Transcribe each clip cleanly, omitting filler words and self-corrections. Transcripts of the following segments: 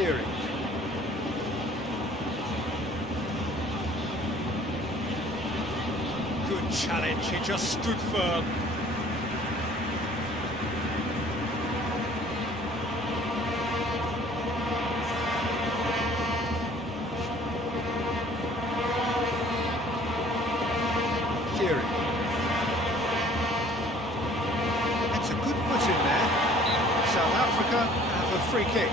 Fury. Good challenge, he just stood firm. Fury. That's a good foot in there. South Africa have a free kick.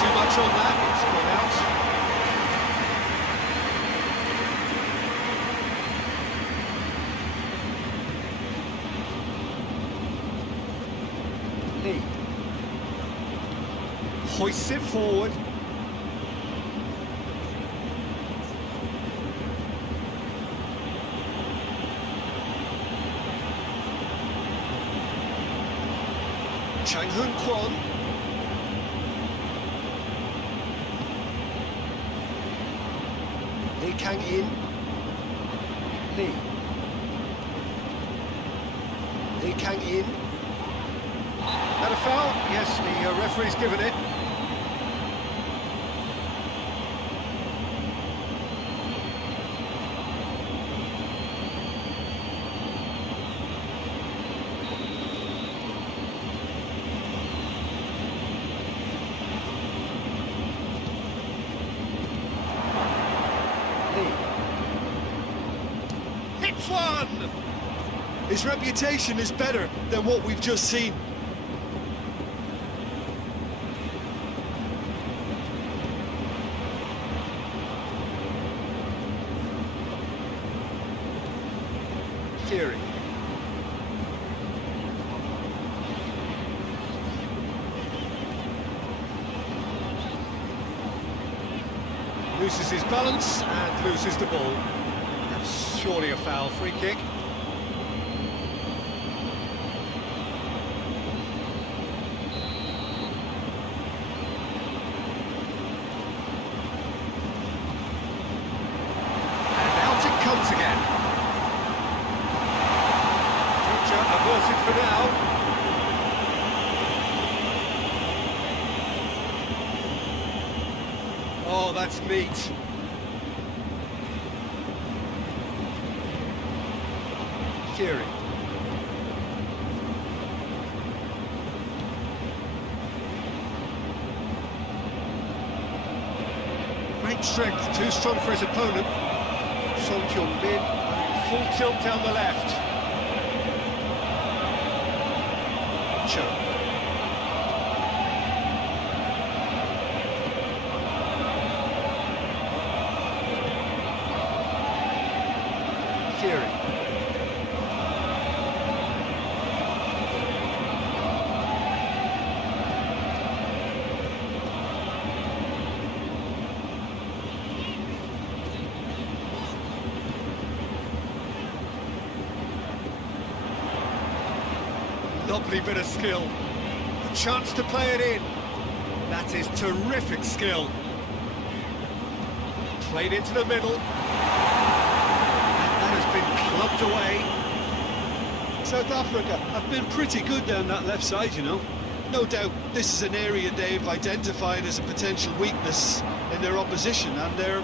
Too much on that, it's gone out. Lee hoists it forward. Chang Hun Kwon. Lee Kang In. Lee. Lee Kang In. That a foul? Yes, the referee's given it. Lee. Hits one! His reputation is better than what we've just seen. Fury. Loses his balance and loses the ball. That's surely a foul. Free kick. And out it comes again. Averted for now. Oh, that's neat. Fury. Great strength, too strong for his opponent. Song Kyung-min, full tilt down the left. Fury. Lovely bit of skill. A chance to play it in. That is terrific skill. Played into the middle. And that has been clubbed away. South Africa have been pretty good down that left side, you know. No doubt this is an area they've identified as a potential weakness in their opposition, and they're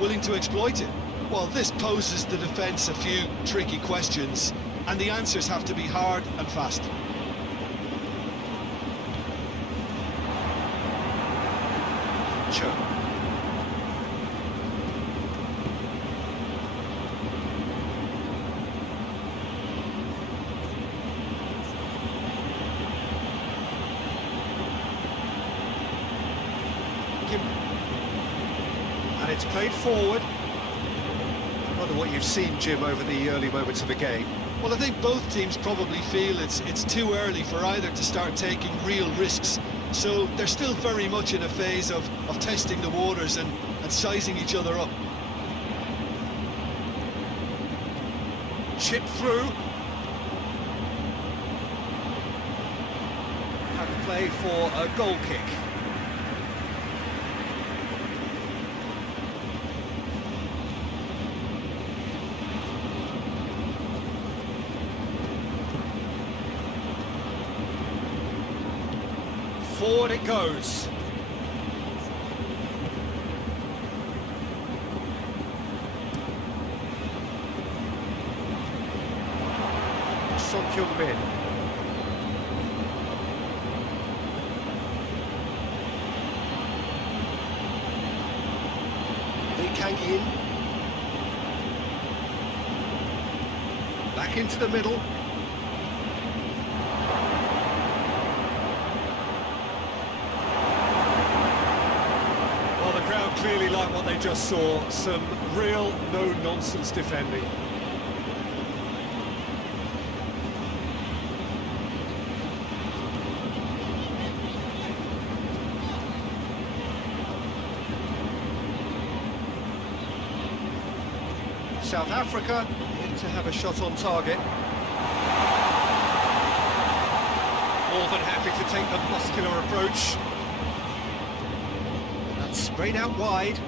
willing to exploit it. Well, this poses the defence a few tricky questions, and the answers have to be hard and fast. And it's played forward. I wonder what you've seen, Jim, over the early moments of the game. Well, I think both teams probably feel it's too early for either to start taking real risks. So they're still very much in a phase of testing the waters and sizing each other up. Chip through. play for a goal kick. Forward it goes. Son-Heung-min. Lee Kang-in. Back into the middle. Well, the crowd clearly like what they just saw. Some real no-nonsense defending. South Africa in to have a shot on target. More than happy to take the muscular approach. That's sprayed out wide.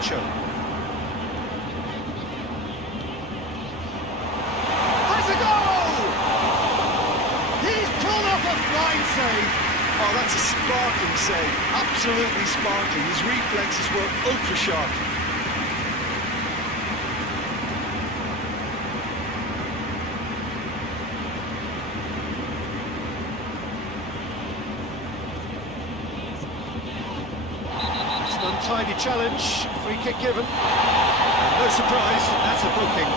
Cho. Oh, that's a sparkling save. Absolutely sparkling. His reflexes were ultra sharp. It's an untidy challenge. Free kick given. No surprise, that's a booking.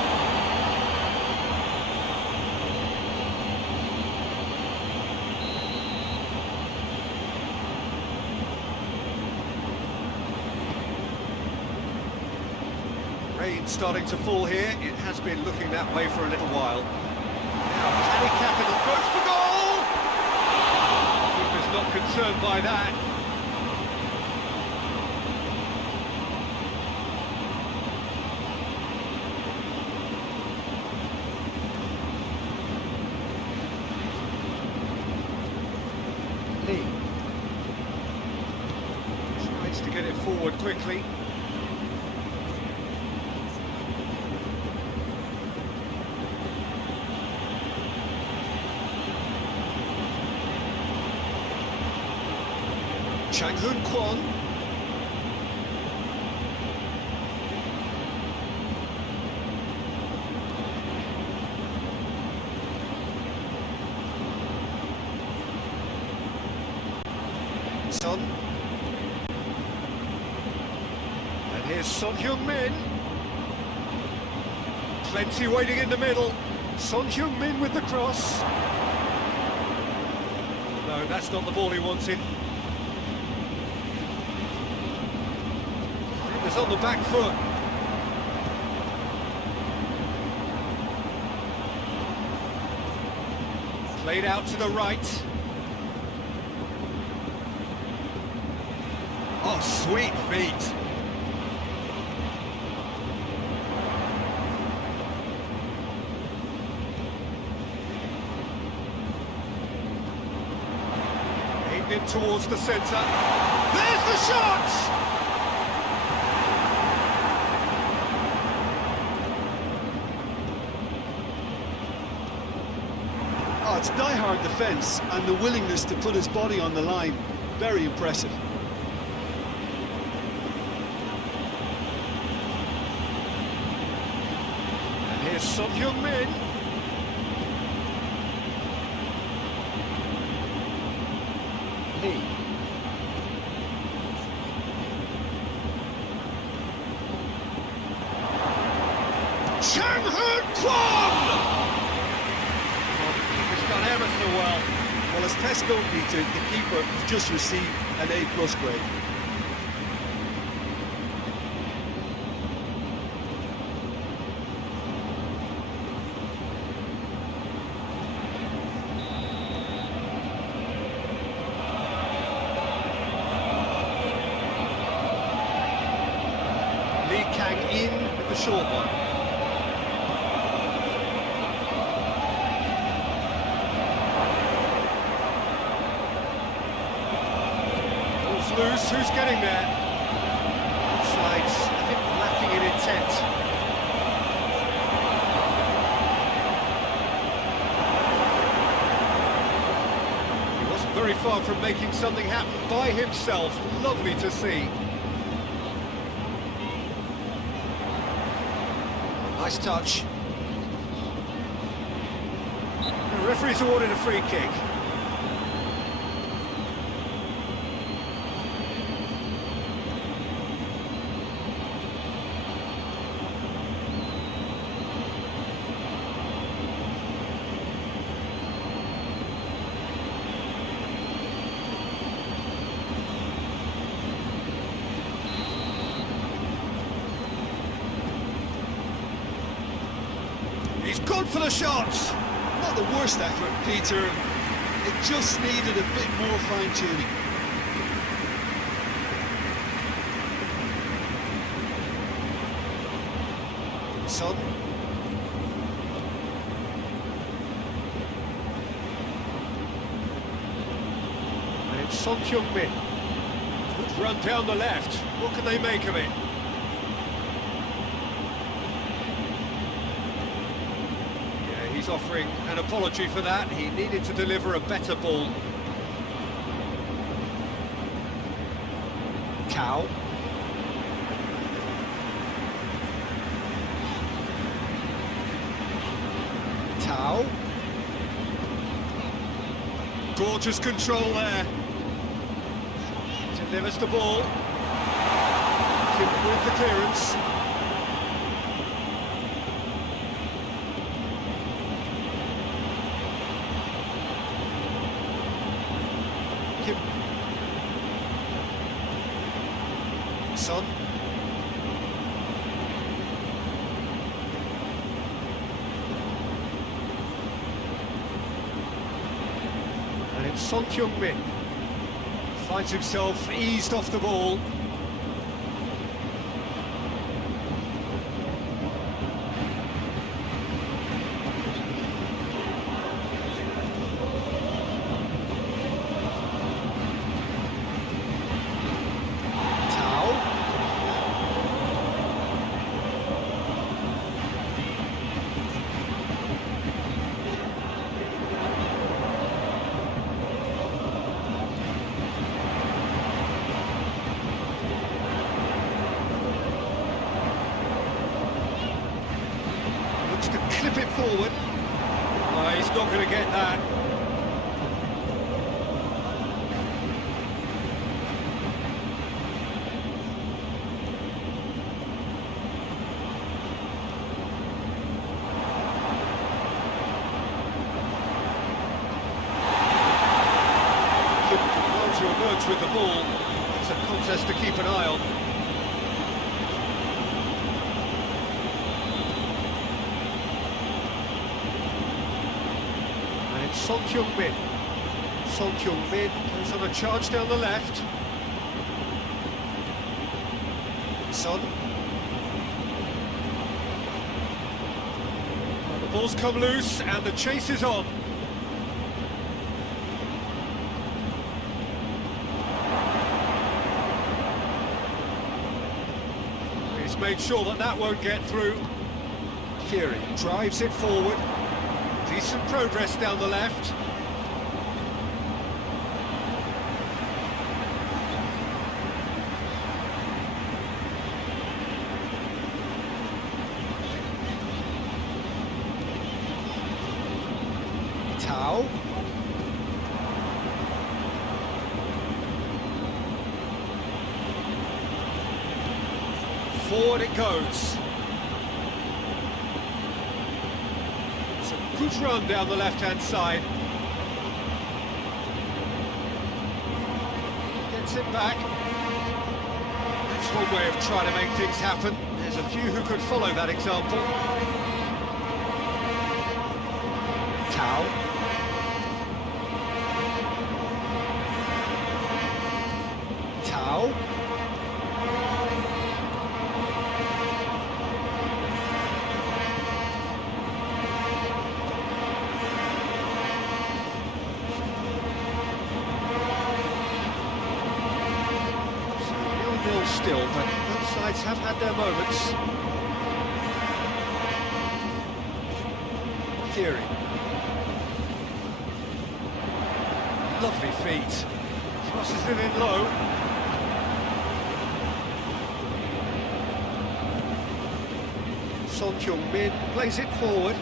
Rain starting to fall here. It has been looking that way for a little while. Now, can he capital goes for goal! Keeper's not concerned by that. Lee tries to get it forward quickly. Chang-Hoon Kwon. Son. And here's Son-Heung-min. Plenty waiting in the middle. Son-Heung-min with the cross. No, that's not the ball he wanted. It's on the back foot. Played out to the right. Oh, sweet feet. Aimed in towards the centre. There's the shot! Oh, it's die-hard defence and the willingness to put his body on the line. Very impressive. And here's Son-Heung-min. Lee. Chang-Hoon Kwon! Done ever so well. Well, as test goalkeeper, the keeper has just received an A+ grade. short one. Ball's loose, who's getting there? Offsides, I think, lacking in intent. Very far from making something happen by himself. Lovely to see. Nice touch. The referee's awarded a free kick. He's gone for the shots. Not the worst effort, Peter. It just needed a bit more fine-tuning. Son. And it's Son Heung-min. Good run down the left. What can they make of it? He's offering an apology for that. He needed to deliver a better ball. Cow. Tao. Gorgeous control there. Delivers the ball. Kim with the clearance. Son. And it's Son Heung-min. Finds himself eased off the ball. To clip it forward. Oh, he's not going to get that. Well to emerge with the ball. It's a contest to keep an eye on. Son Heung-min. Son Heung-min goes on a charge down the left. Son. And the ball's come loose and the chase is on. He's made sure that that won't get through. Fury drives it forward. Decent progress down the left. Tao. Forward it goes. Good run down the left-hand side. Gets it back. That's one way of trying to make things happen. There's a few who could follow that example. Tao. Tao. still, but both sides have had their moments. Theory. Lovely feet. Crosses it in low. Son Heung-min plays it forward.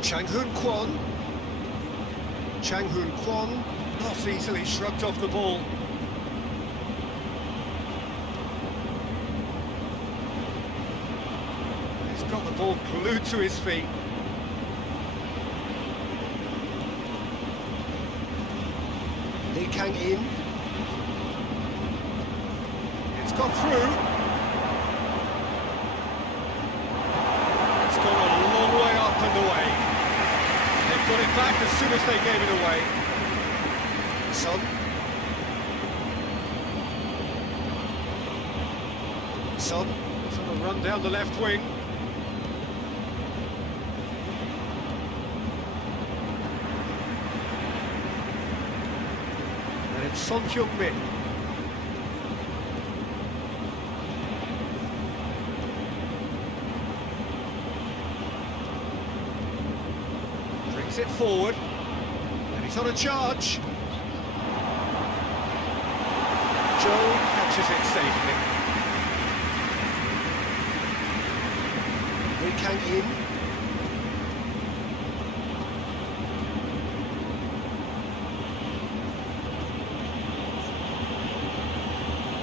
Chang Hoon Kwon. Chang Hoon Kwon not easily shrugged off the ball. He's got the ball glued to his feet. Lee Kang-in. It's gone through. It's gone a long way up and away. They've got it back as soon as they gave it away. Son. Son, it's on a run down the left wing. And it's Son Heung-min. Brings it forward. And he's on a charge. Joe catches it safely. Lee Kang-in.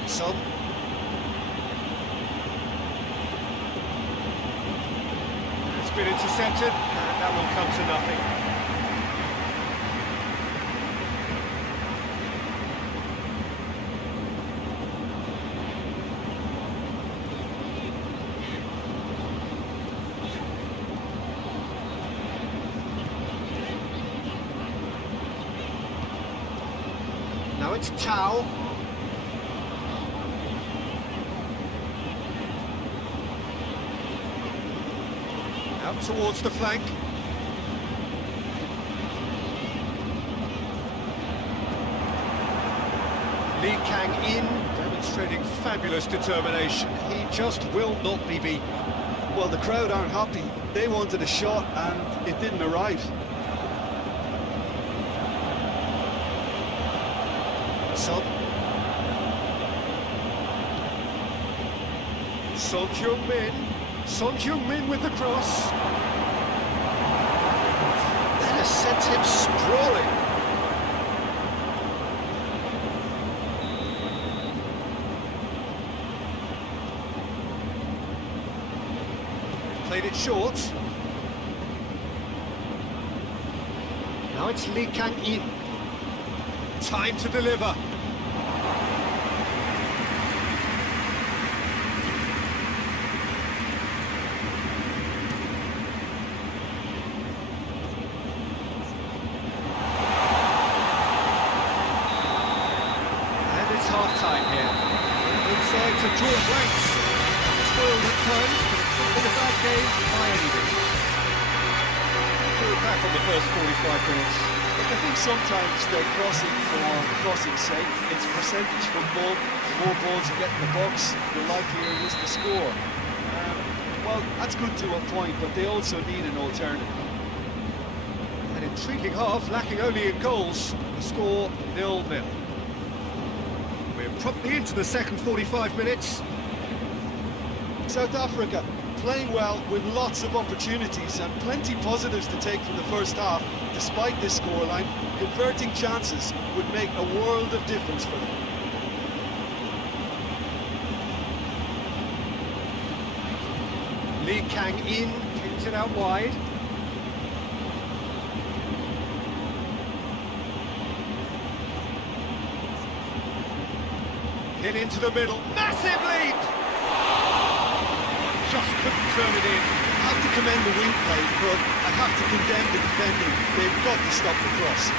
Son. It's been intercepted, and that will come to nothing. Now it's Tao. Out towards the flank. Lee Kang-in demonstrating fabulous determination. He just will not be beaten. Well, the crowd aren't happy. They wanted a shot and it didn't arrive. Son. Son Heung-min. Son Heung-min with the cross. That has sent him sprawling. They've played it short. Now it's Lee Kang-in. Time to deliver. Half-time here. Both sides have drawn blanks. Spoiled at times, but it's not been a bad game by any means. We're back on the first 45 minutes. Look, I think sometimes they're crossing for crossing's sake. It's percentage football. The more balls you get in the box, the likelier it is to score. Well, that's good to a point, but they also need an alternative. An intriguing half, lacking only in goals. The score 0-0. We're promptly into the second 45 minutes. South Africa playing well with lots of opportunities and plenty positives to take from the first half. Despite this scoreline, converting chances would make a world of difference for them. Lee Kang-in kicks it out wide. Hit into the middle, massive leap! Just couldn't turn it in. I have to commend the wing play, but I have to condemn the defending. They've got to stop the cross.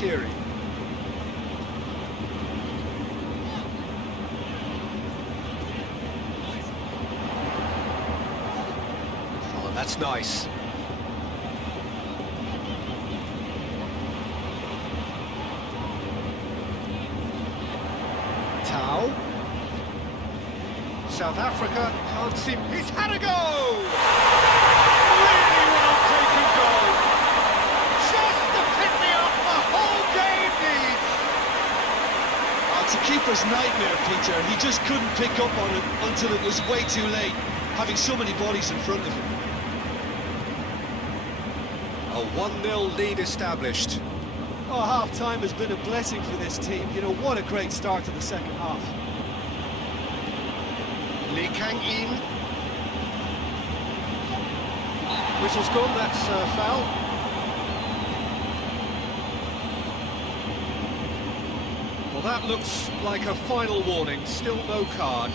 theory. Oh, that's nice. Tau. South Africa can't seem... He's had a go! Really well taken goal! Just the pick-me-up the whole game needs! Oh, it's a keeper's nightmare, Peter. He just couldn't pick up on it until it was way too late, having so many bodies in front of him. A 1-0 lead established. Oh, half-time has been a blessing for this team. You know, what a great start to the second half. Lee Kang-in. Whistle's gone, that's foul. Well, that looks like a final warning, still no card.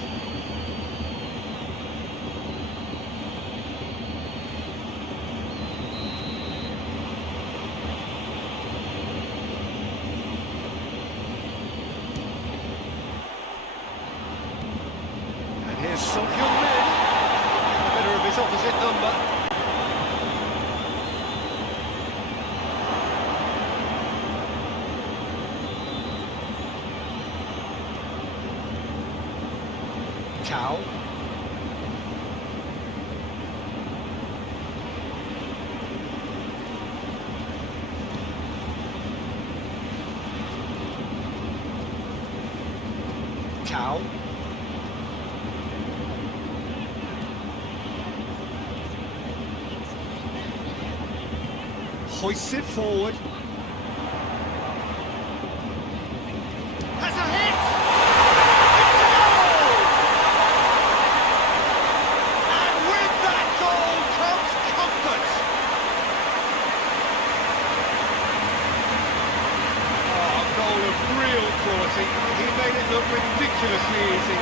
Here's Son Heung-min, the better of his opposite number. Tau. Tau. Hoists it forward. Has a hit! It's a goal! And with that goal comes comfort. Oh, a goal of real quality. He made it look ridiculously easy.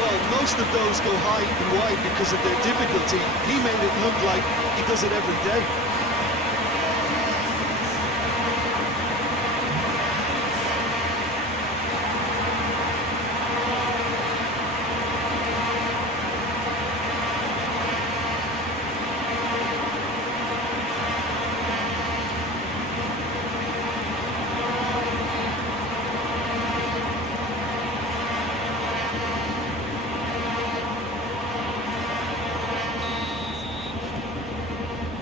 Well, most of those go high and wide because of their difficulty. He made it look like he does it every day.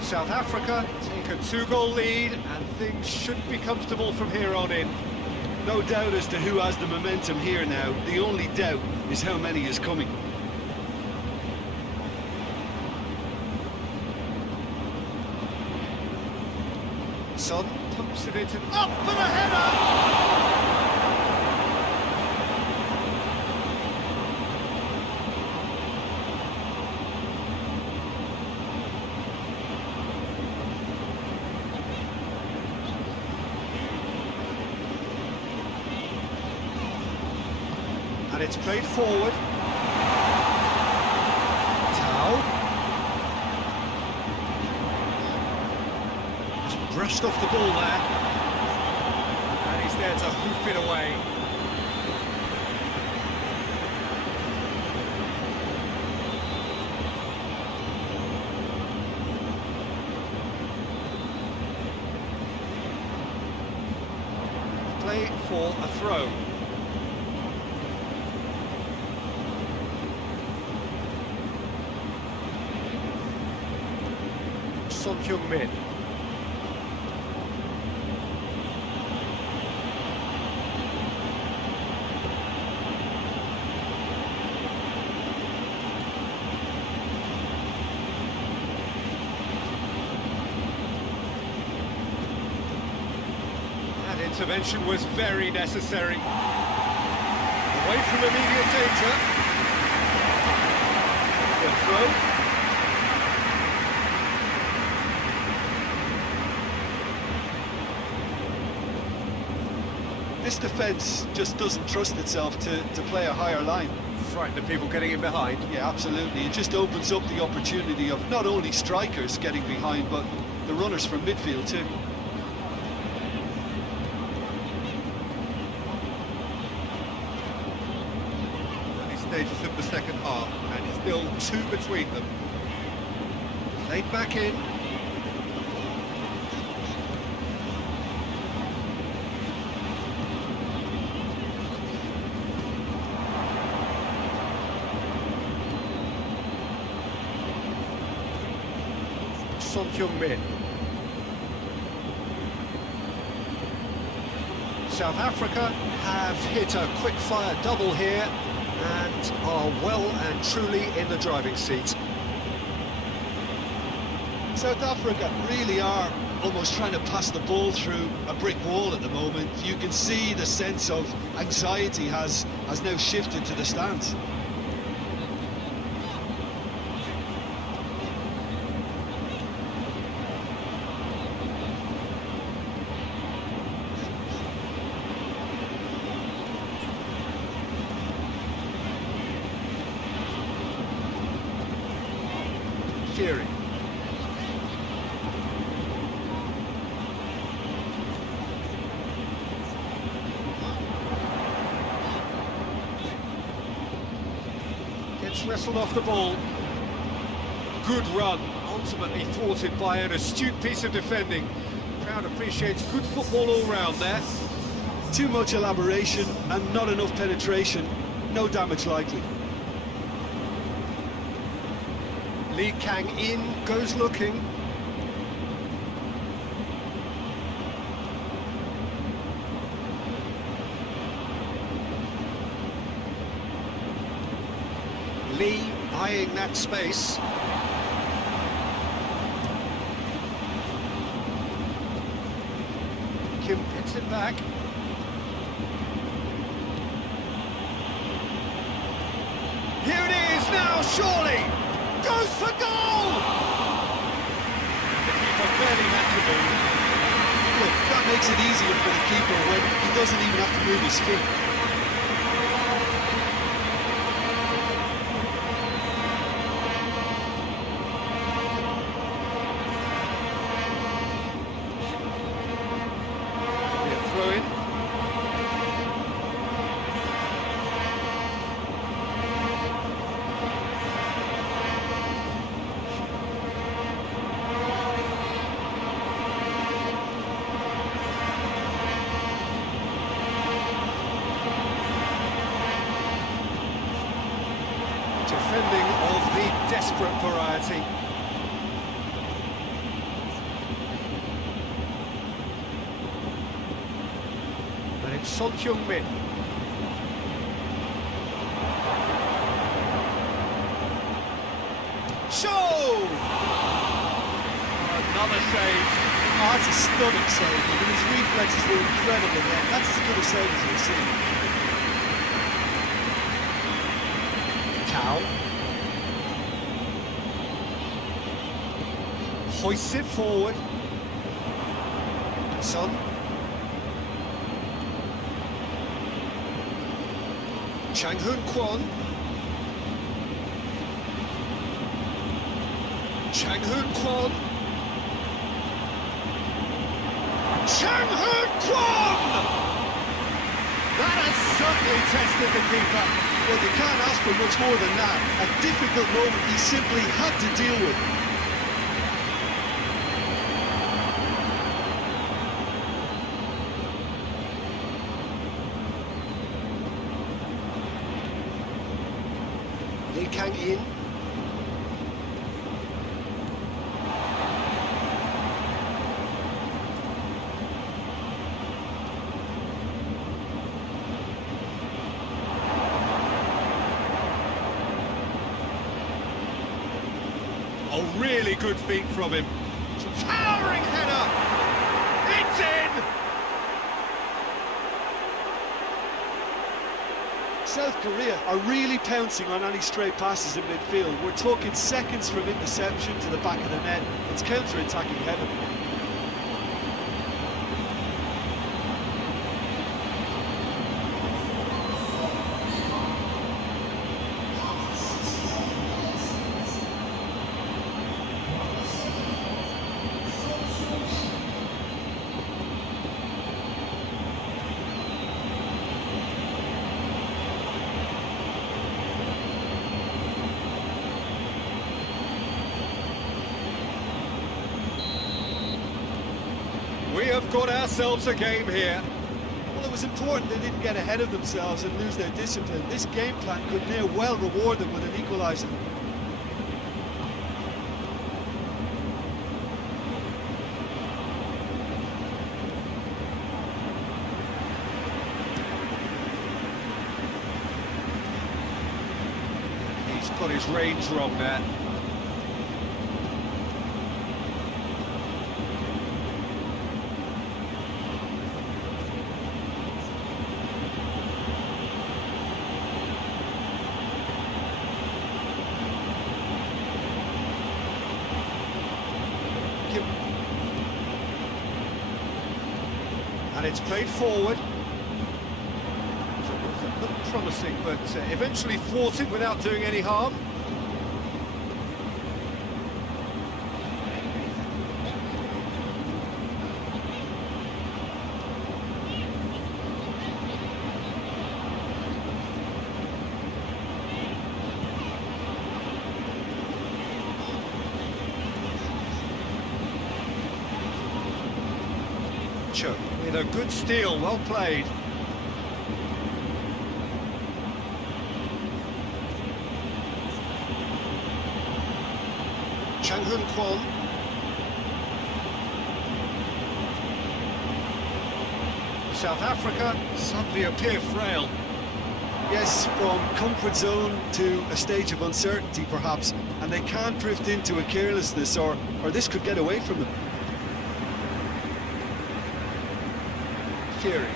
South Africa take a 2-goal lead and things should be comfortable from here on in. No doubt as to who has the momentum here now. The only doubt is how many is coming. Son pumps it into... Up for the header! And it's played forward. Tau. Just brushed off the ball there. And he's there to hoof it away. Play for a throw. Son Heung-min. That intervention was very necessary. Away from immediate danger. The throw. This defence just doesn't trust itself to play a higher line. Frighten the people getting in behind. Yeah, absolutely. It just opens up the opportunity of not only strikers getting behind, but the runners from midfield too. stages of the second half, and still two between them. Played back in. Son Heung-min. South Africa have hit a quick-fire double here and are well and truly in the driving seat. South Africa really are almost trying to pass the ball through a brick wall at the moment. You can see the sense of anxiety has now shifted to the stands. Fury. Gets wrestled off the ball. Good run, ultimately thwarted by an astute piece of defending. Crowd appreciates good football all round there. Too much elaboration and not enough penetration. No damage likely. Lee Kang in, goes looking. Lee eyeing that space. Kim pits it back. Here it is now, surely! Goes for goal! The keeper barely had to move. Look, that makes it easier for the keeper when he doesn't even have to move his feet. Be a throw-in. Defending of the desperate variety. And it's Son Heung-min. Show! Another save. Oh, that's a stunning save. I mean, his reflexes were incredible there. That's as good a save as we've seen. Tao. Hoists it forward. Son. Chang Hoon Kwon. Chang Hoon Kwon. Chang Hoon Kwon! That has certainly tested the keeper. Well, you can't ask for much more than that. A difficult moment he simply had to deal with. Lee Kang in. A really good feat from him. Towering header! It's in! South Korea are really pouncing on any stray passes in midfield. We're talking seconds from interception to the back of the net. It's counter-attacking heaven. have got ourselves a game here. Well, it was important they didn't get ahead of themselves and lose their discipline. This game plan could near well reward them with an equaliser. He's got his range wrong there. And it's played forward. It looked promising, but eventually thwarted without doing any harm. With a good steal, well played. Chang-Hun Kwon. South Africa suddenly appear frail. Yes, from comfort zone to a stage of uncertainty perhaps, and they can't drift into a carelessness or this could get away from them. Fury.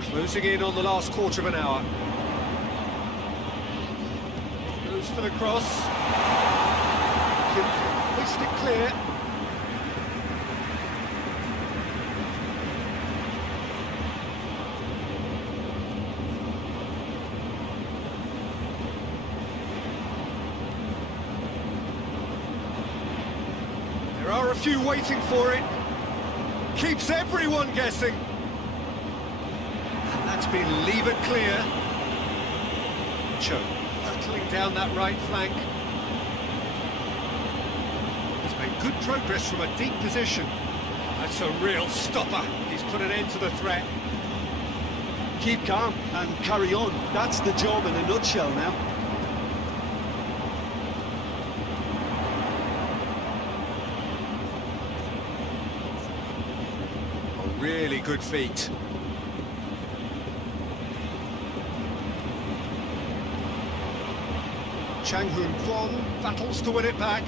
Closing in on the last quarter of an hour. Goes for the cross. Hoist it clear. There are a few waiting for it. Keeps everyone guessing. And that's been levered clear. Cho hurtling down that right flank. Good progress from a deep position. That's a real stopper. He's put an end to the threat. Keep calm and carry on. That's the job in a nutshell now. A really good feat. Chang-Hun Kwon battles to win it back.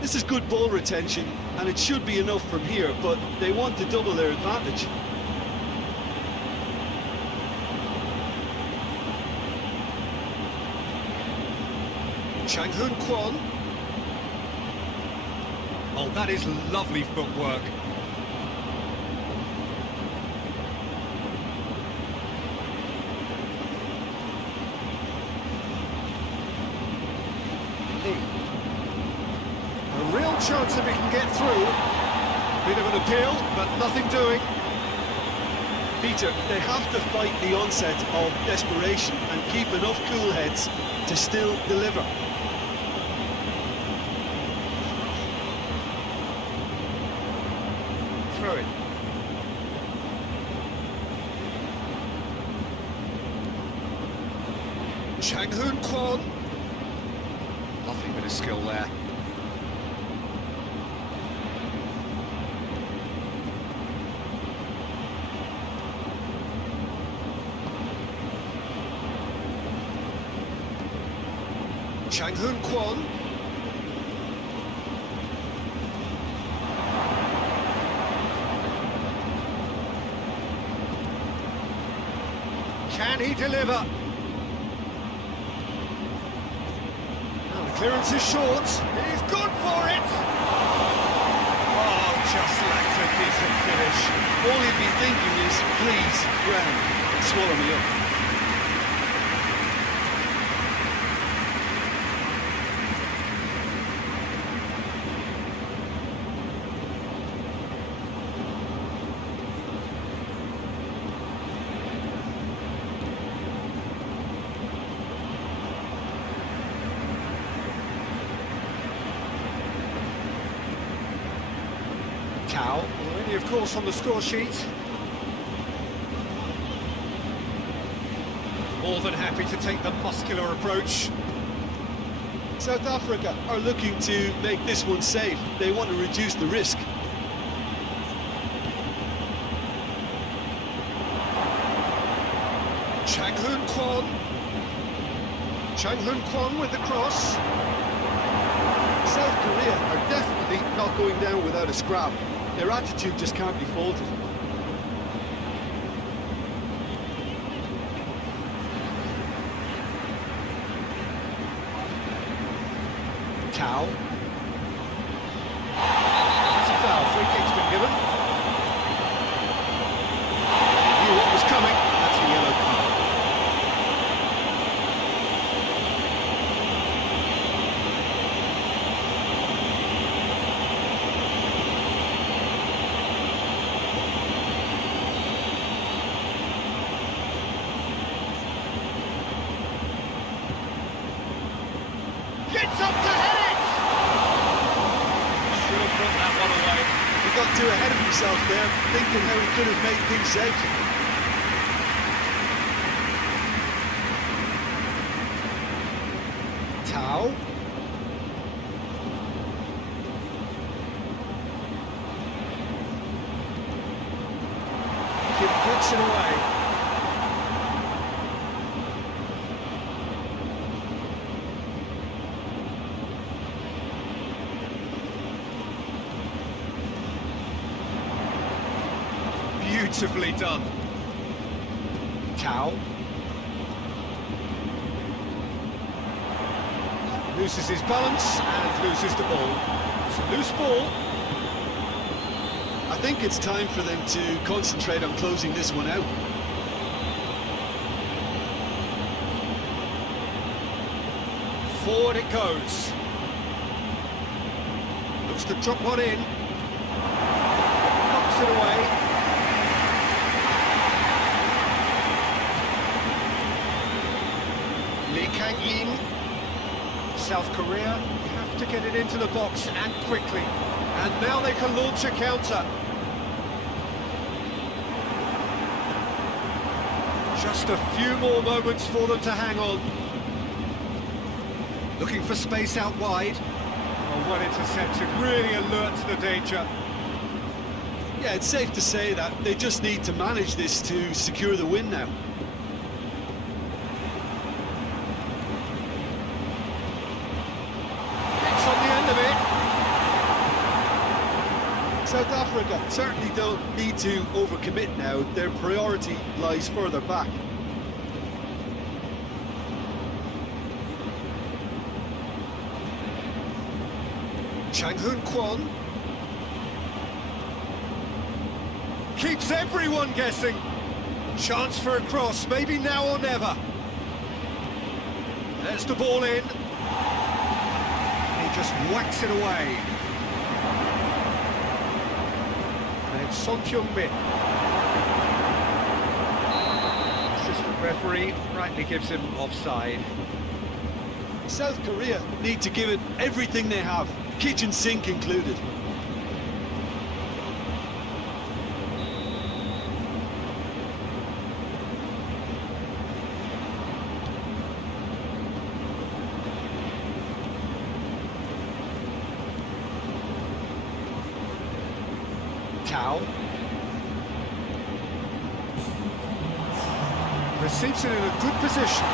This is good ball retention, and it should be enough from here, but they want to double their advantage. Chang-Hun Kwon. Oh, that is lovely footwork. A real chance if he can get through. Bit of an appeal, but nothing doing. Peter, they have to fight the onset of desperation and keep enough cool heads to still deliver. Throw it. Chang-Hun Kwon. Lovely bit of skill there. Chang-Hun Kwon. Can he deliver? Oh, the clearance is short. He's good for it. Oh, just lacked a decent finish. All he'd be thinking is, please, ground, swallow me up. Tao, already of course on the score sheet. More than happy to take the muscular approach. South Africa are looking to make this one safe. They want to reduce the risk. Chang Hoon Kwon with the cross. South Korea are definitely not going down without a scrap. Their attitude just can't be faulted. Tao. That's a foul. Free kick's been given. He knew what was coming. That's a yellow card. Gets up to head it! Should have put that one away. He got too ahead of himself there, thinking how he could have made things safe. Tao. Kim puts it away. Beautifully done. Tao. Loses his balance and loses the ball. It's a loose ball. I think it's time for them to concentrate on closing this one out. Forward it goes. Looks to drop one in. Knocks it away. Lee Kang-in. South Korea have to get it into the box and quickly. And now they can launch a counter. Just a few more moments for them to hang on. Looking for space out wide. Oh, well intercepted, really alert to the danger. Yeah, it's safe to say that they just need to manage this to secure the win now. It's on the end of it. South Africa certainly don't need to overcommit now. Their priority lies further back. Chang Hoon Kwon keeps everyone guessing. Chance for a cross, maybe now or never. There's the ball in. He just whacks it away. And it's Son Heung-min. Assistant referee rightly gives him offside. South Korea need to give it everything they have, kitchen sink included. Tao receives it in a good position.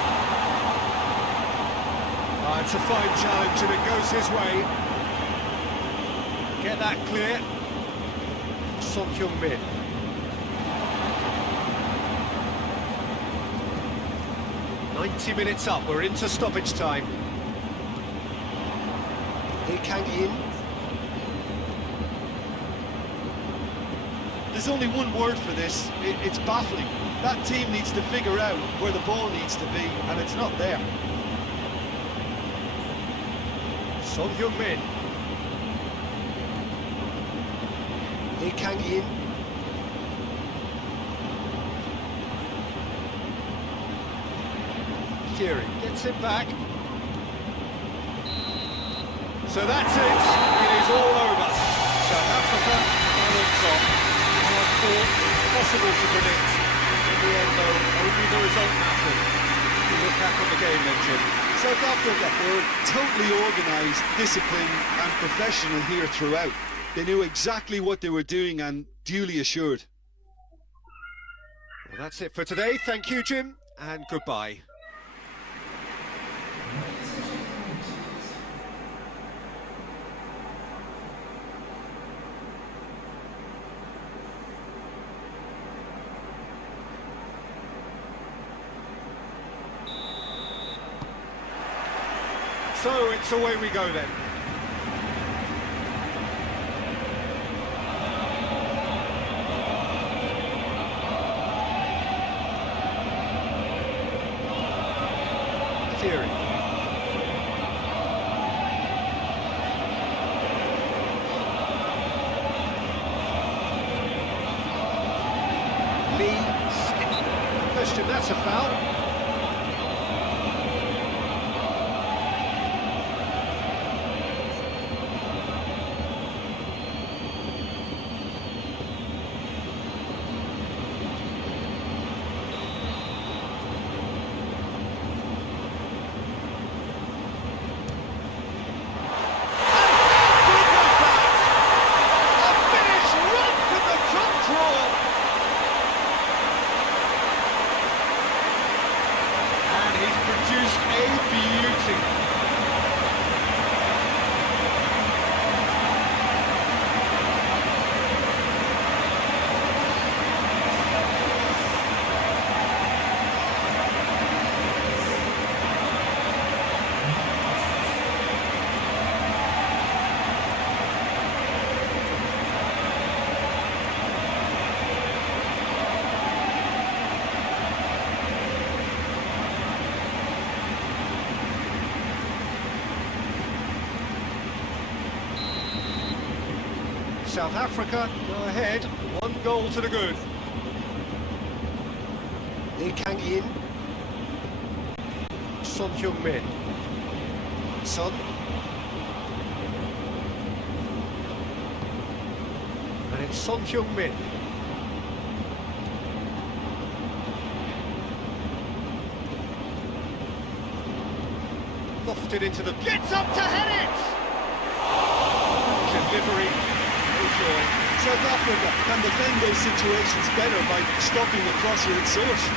It's a fine challenge and it goes his way. Get that clear. Son Heung-min. "90 minutes up, we're into stoppage time. Lee Kang-in. There's only one word for this, it's baffling. That team needs to figure out where the ball needs to be, and it's not there. Son Heung-min. Lee Kang-in. Fury gets it back. So that's it. It is all over. South Africa clock. Hard fought, impossible to predict. In the end, though, only the result mattered. You look back on the game then, Jim. South Africa were totally organised, disciplined and professional here throughout. They knew exactly what they were doing and duly assured. Well, that's it for today. Thank you, Jim, and goodbye. So it's away we go then. Theory. Lee. Question, that's a foul. Produced a beauty. South Africa go ahead, 1 goal to the good. Lee Kang-in, Son Heung-min, Son, and it's Son Heung-min. Lofted into the... Gets up to head it! Delivery. South Africa can defend those situations better by stopping the crosser at source.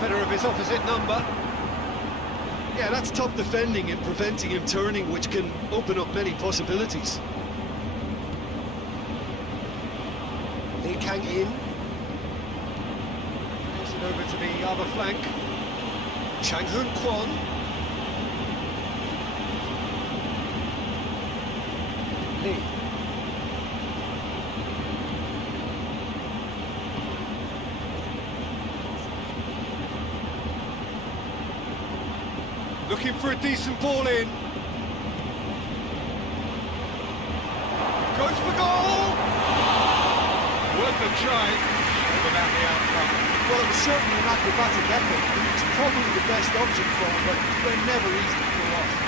Better of his opposite number. Yeah, that's top defending and preventing him turning, which can open up many possibilities. Lee Kang-in. Plays it over to the other flank. Chang-Hoon Kwon. Lee. Looking for a decent ball in. Goes for goal! Worth a try. Without the outcome. Well, it was certainly an acrobatic effort. It was probably the best option for him, but they're never easy to pull off.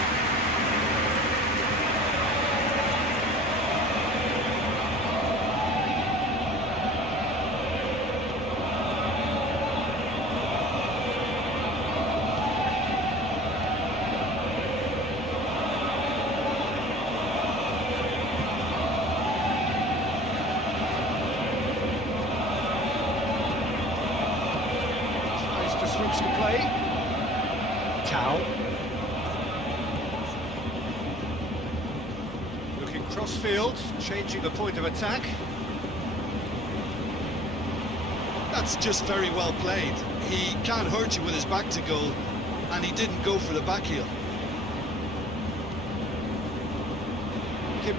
To play. Tao. Looking cross-field, changing the point of attack. That's just very well played. He can't hurt you with his back to goal. and he didn't go for the back heel. Kim.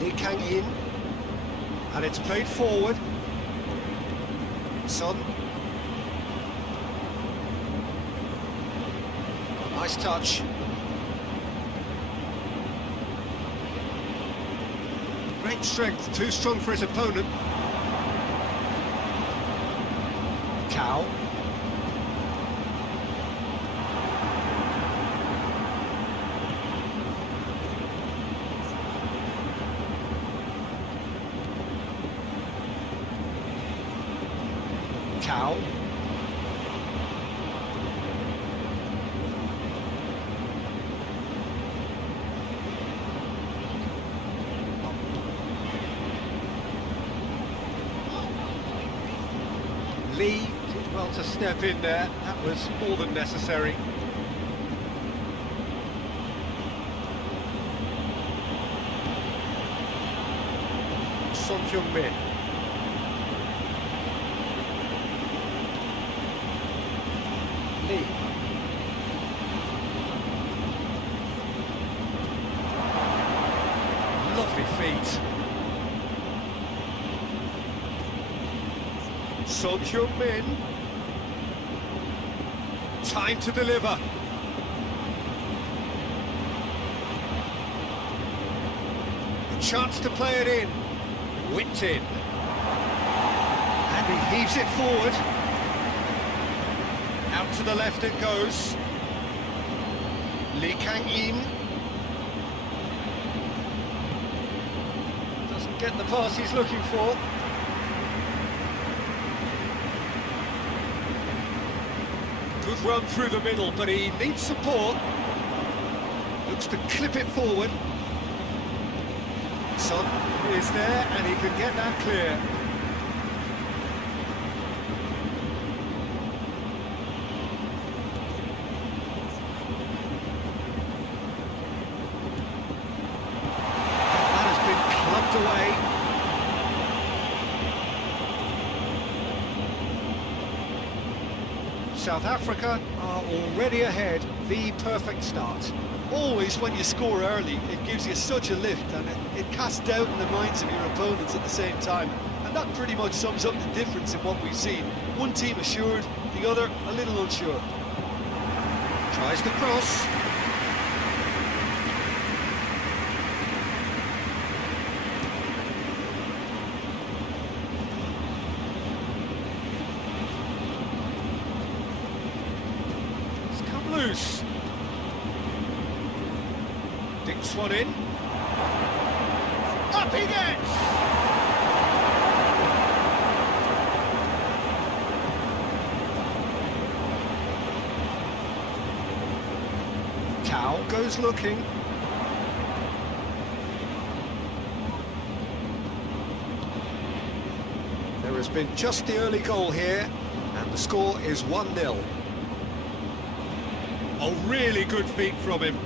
Lee Kang in. And it's played forward. Son. Nice touch. Great strength, too strong for his opponent. Cow. Cow. Lee did well to step in there. That was more than necessary. Son Heung-min. Lee. Lovely feet. Son Heung-min. Time to deliver. A chance to play it in. Whipped in. And he heaves it forward. Out to the left it goes. Lee Kang-in. Doesn't get the pass he's looking for. Good run through the middle, but he needs support. Looks to clip it forward. Son is there, and he can get that clear. That has been clubbed away. South Africa are already ahead, the perfect start. Always when you score early, it gives you such a lift, and it casts doubt in the minds of your opponents at the same time. And that pretty much sums up the difference in what we've seen. One team assured, the other a little unsure. Tries the cross. It's come loose. Dinks one in. Up he gets! Cow goes looking. There has been just the early goal here, and the score is 1-0. Oh, really good feet from him.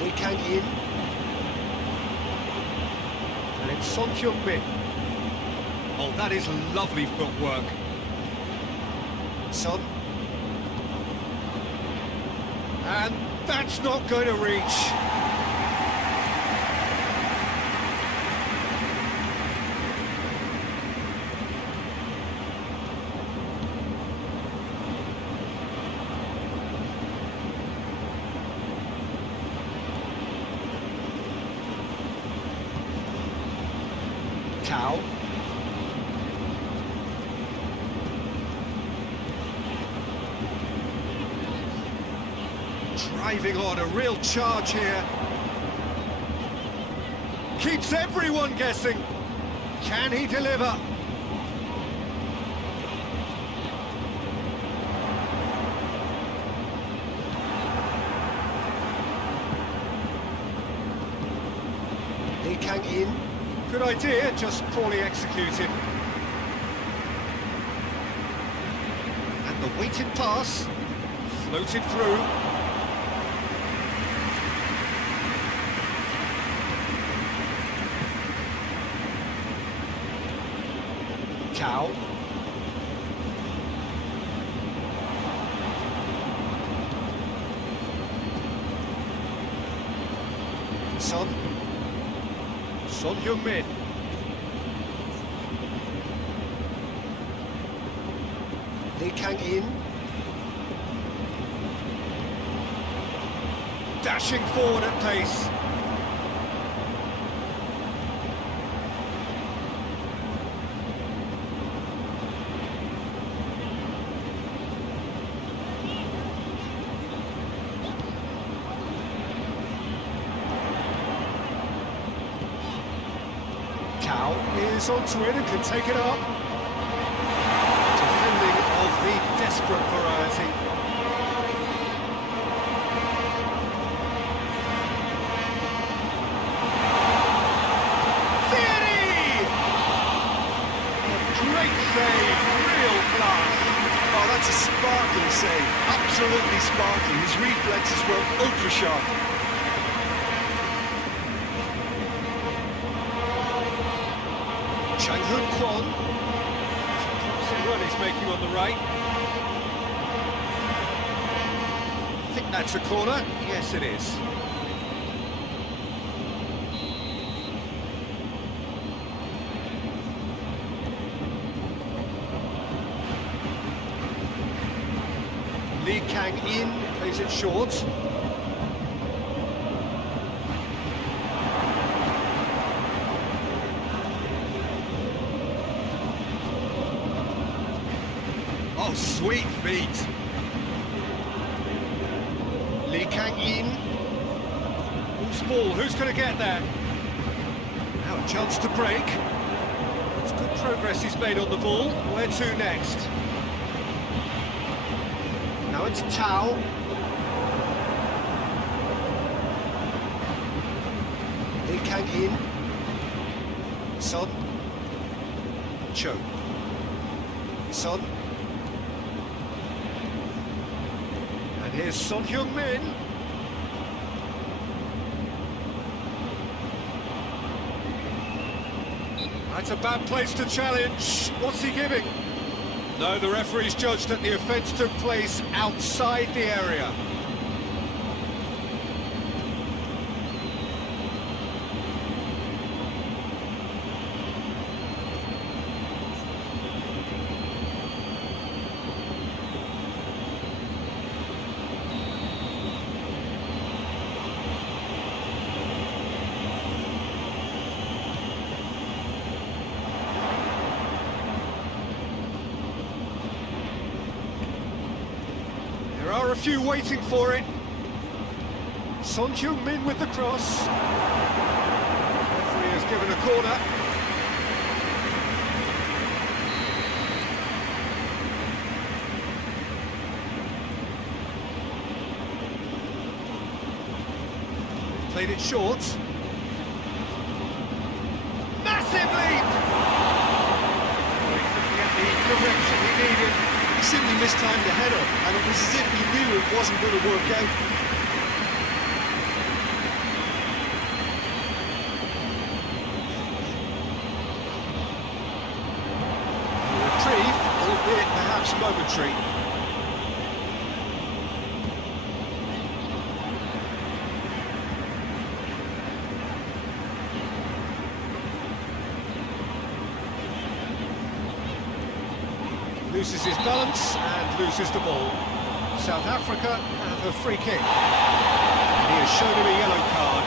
Lee Kang-in. And it's Son Heung-min. Oh, that is lovely footwork. Son. And that's not going to reach. Cow. Driving on, a real charge here. Keeps everyone guessing. Can he deliver? Lee Kang in. Good idea, just poorly executed. And the weighted pass, floated through. Cow. Son Heung-min. Lee Kang in. Dashing forward at pace. Cow is onto it and can take it up. Defending of the desperate variety. Theory! A great save, real class. Oh, that's a sparkling save. Absolutely sparkling. His reflexes were ultra sharp. Chang Hoon Kwon. Promising run he's making on the right. I think that's a corner. Yes, it is. Lee Kang in, plays it short. Oh, sweet feet. Lee Kang in. Who's ball? Who's going to get there? Now a chance to break. It's good progress he's made on the ball. Where to next? Now it's Tao. Lee Kang in. Son. Cho. Son. And here's Son Heung-min. That's a bad place to challenge. What's he giving? No, the referee's judged that the offence took place outside the area. There are a few waiting for it. Son Heung-min with the cross. Referee has given a corner. They've played it short. Massive leap! He couldn't get the direction he needed. He simply mistimed the header, and it was as if he knew it wasn't going to work out. Reprieve, albeit perhaps momentary. Loses his balance and loses the ball. South Africa have a free kick. And he has shown him a yellow card.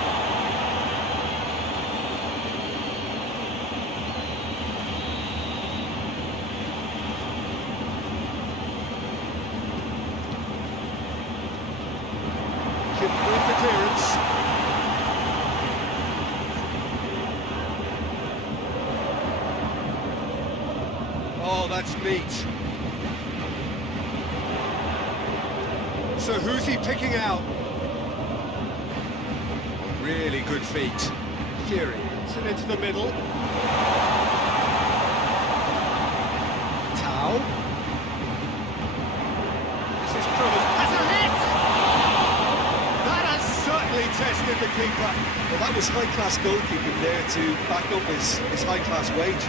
Kim with the clearance. Oh, that's neat. So who's he picking out? Really good feet. Fury, it's it into the middle. Tau. This is Provis. Has a hit! That has certainly tested the keeper. Well, that was high-class goalkeeping there to back up his high-class wage.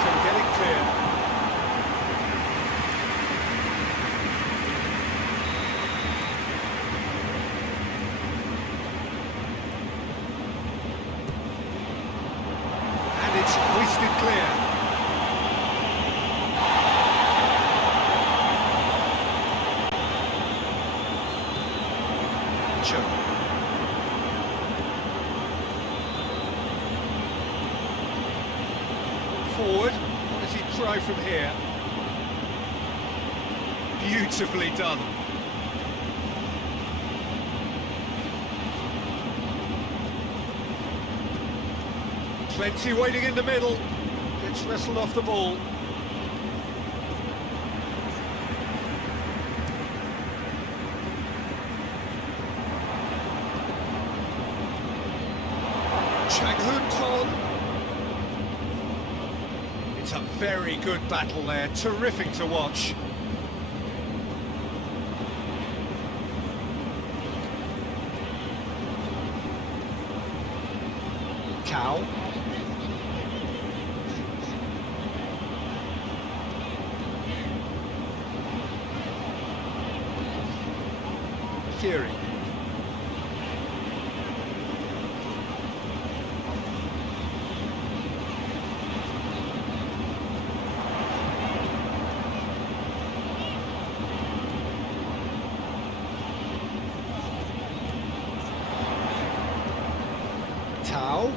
Can get it clear. And it's hoisted clear. Forward, what does he try from here? Beautifully done. Plenty waiting in the middle. Gets wrestled off the ball. It's a very good battle there, terrific to watch. Cow. Fury. Tau.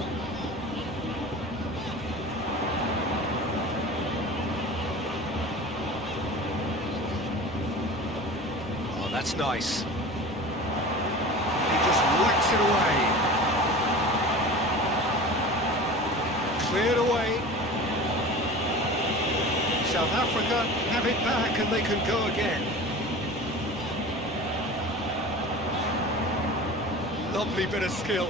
Oh, that's nice. He just whacks it away. Cleared away. South Africa have it back and they can go again. Lovely bit of skill.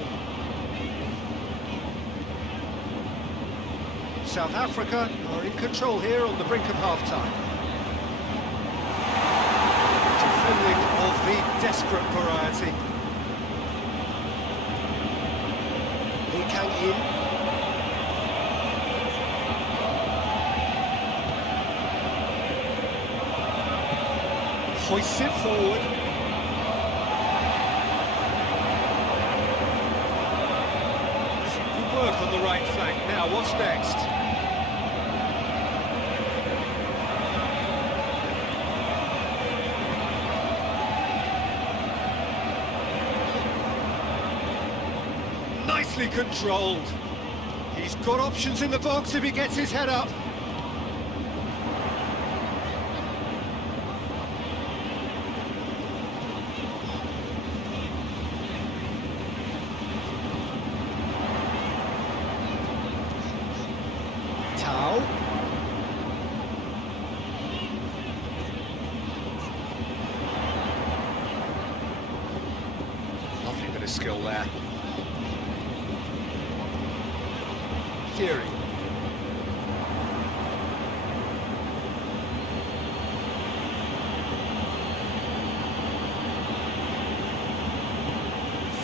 South Africa are in control here on the brink of half-time. Defending of the desperate variety. Lee Kang in. Hoists it forward. Good work on the right flank. Now, what's next? Nicely controlled. He's got options in the box if he gets his head up. Tau. Lovely bit of skill there. Fury.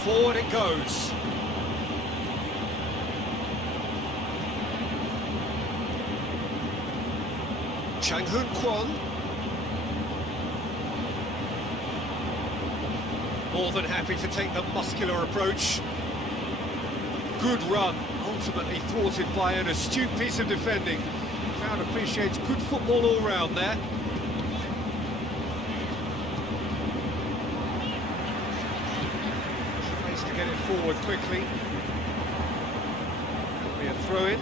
Forward it goes. Chang Hoon Kwon. More than happy to take the muscular approach. Good run, ultimately thwarted by an astute piece of defending. Crowd appreciates good football all round there. Tries to get it forward quickly. That'll be a throw-in.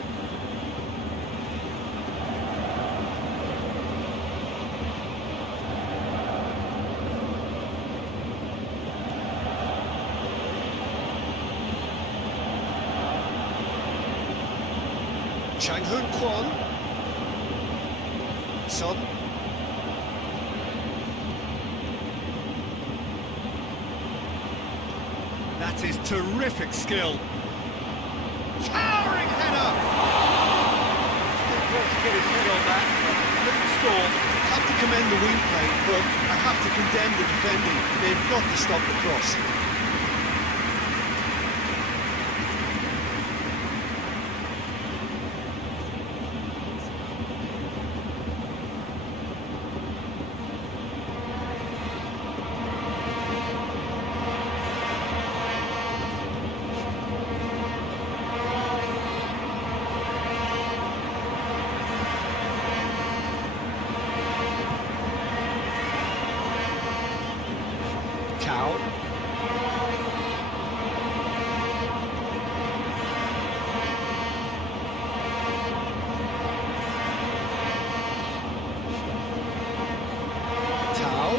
Chang Hoon Kwon. Son. That is terrific skill. Towering header! Didn't want to get his head on that, couldn't score. I have to commend the wing play, but I have to condemn the defending. They've got to stop the cross. Tao. Tao.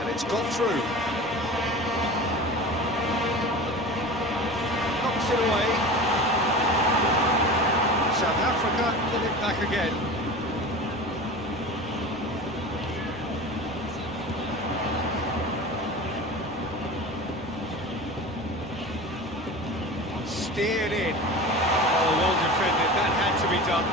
And it's got through. Knocks it away. South Africa get it back again. Steered in. Oh, well defended. That had to be done.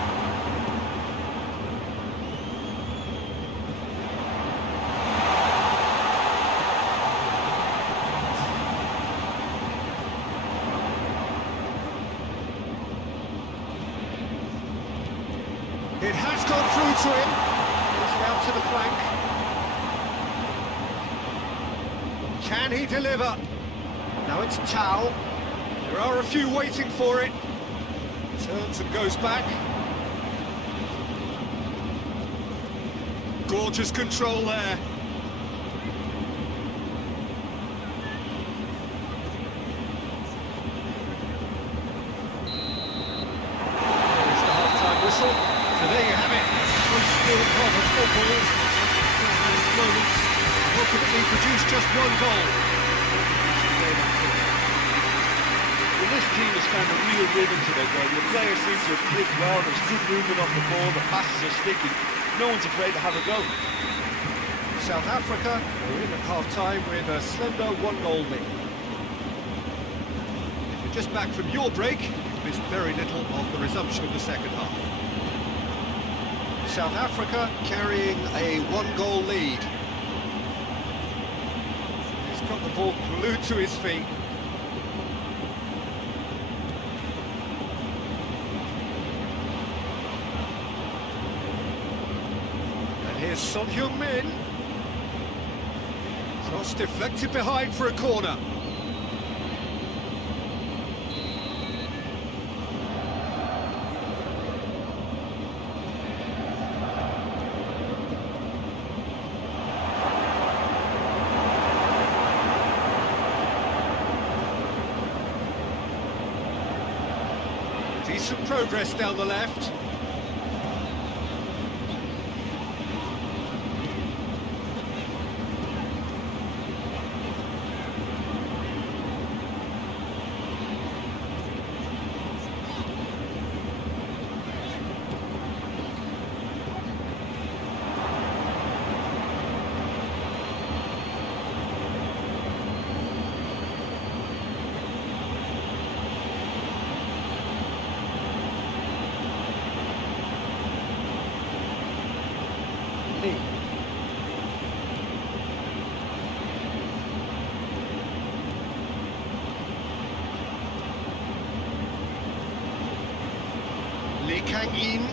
It has gone through to him. It's out to the flank. Can he deliver? Now it's Tao. There are a few waiting for it. Turns and goes back. Gorgeous control there. There's the half-time whistle. So there you have it. One still part of football. These moments ultimately produce just one goal. This team has found a real rhythm to their game. The players seem to have clicked well. There's good movement off the ball. The passes are sticking. No one's afraid to have a go. South Africa are in at half-time with a slender one-goal lead. If you're just back from your break, you've missed very little of the resumption of the second half. South Africa carrying a one-goal lead. He's got the ball glued to his feet. Here's Son Heung-min. Cross deflected behind for a corner. Decent progress down the left. Lee Kang-in.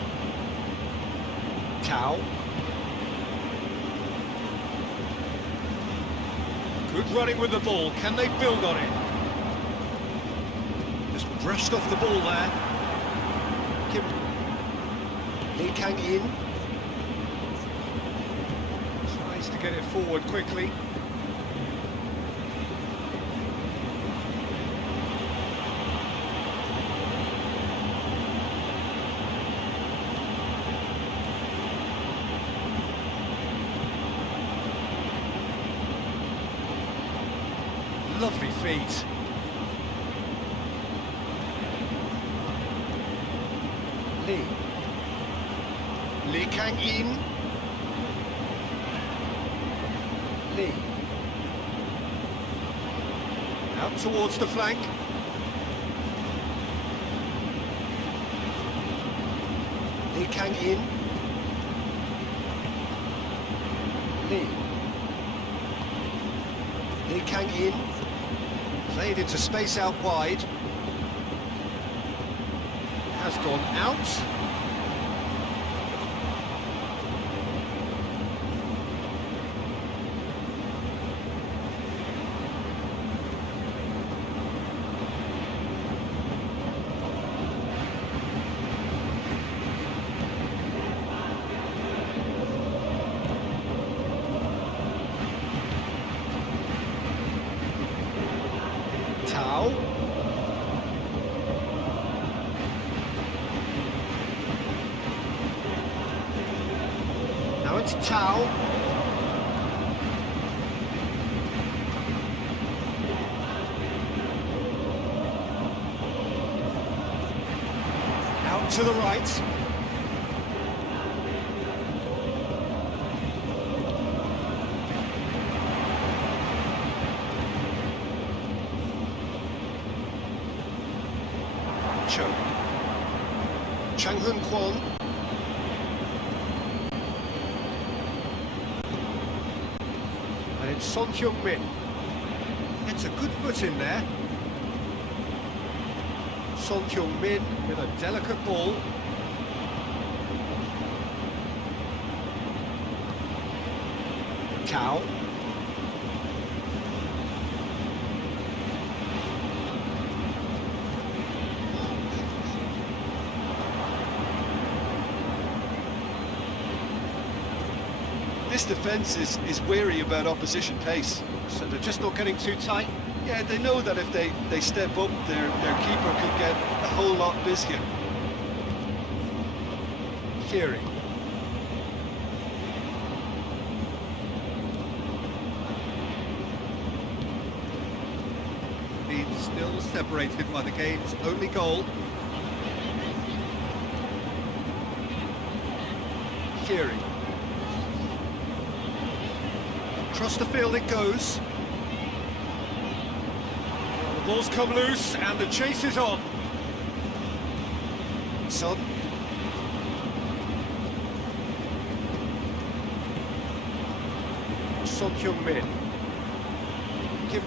Tao. Good running with the ball. Can they build on it? Just brushed off the ball there. Lee Kang-in. Tries to get it forward quickly. Lovely feet. Lee. Lee Kang-in. Lee. Out towards the flank. Lee Kang-in. Lee. Lee Kang-in. Played into space out wide. Has gone out. Tao. Now it's Tao. Out to the right. Cho. Chang Hun Kwon. And it's Son Heung-min. It's a good foot in there. Son Heung-min with a delicate ball. Tao. This defence is wary about opposition pace. So they're just not getting too tight. Yeah, they know that if they step up, their keeper could get a whole lot busier. Fury. Leeds still separated by the game's only goal. Fury. Across the field it goes. The ball's come loose and the chase is on. Son. Son Heung-min. Kim.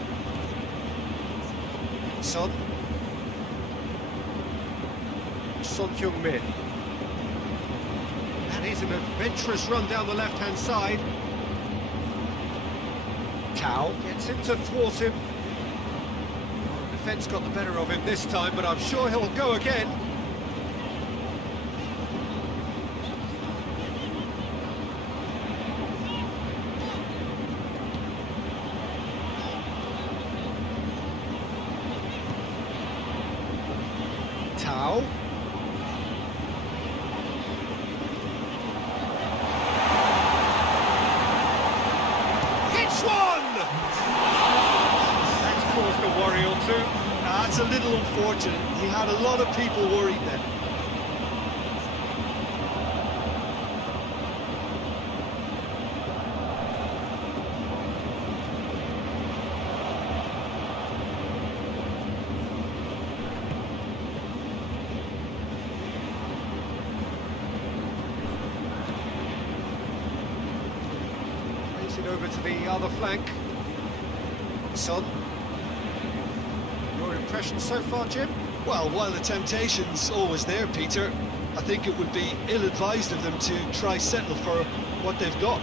Son. Son Heung-min. That is an adventurous run down the left-hand side. Tao gets him to thwart him. Well, the defence got the better of him this time, but I'm sure he'll go again. Tao. Hits one! That's caused a worry or two. That's a little unfortunate. He had a lot of people worried then. Plays it over to the other flank. Son. Your impression so far, Jim? Well, while the temptation's always there, Peter, I think it would be ill-advised of them to try settle for what they've got.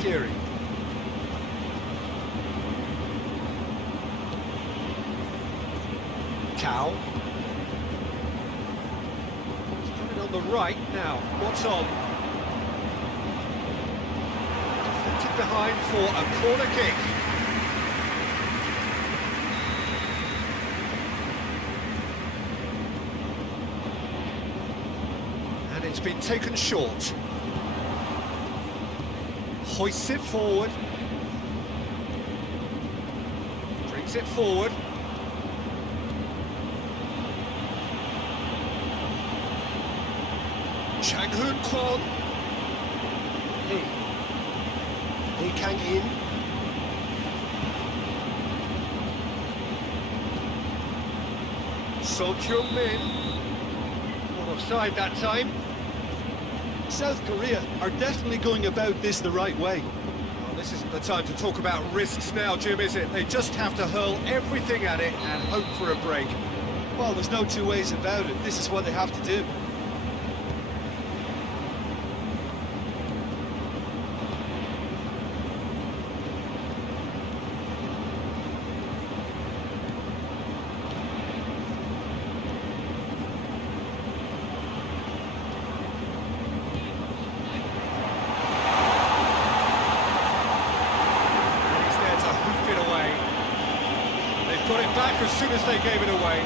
Fury. Tao. He's put it on the right now. What's on? Deflected behind for a corner kick. And it's been taken short. Hoists it forward. Plays it forward. Chang Hoon Kwon. Lee Kang In. Son Heung-min. Not offside that time. South Korea are definitely going about this the right way. Well, this isn't the time to talk about risks now, Jim, is it? They just have to hurl everything at it and hope for a break. Well, there's no two ways about it. This is what they have to do. Got it back as soon as they gave it away.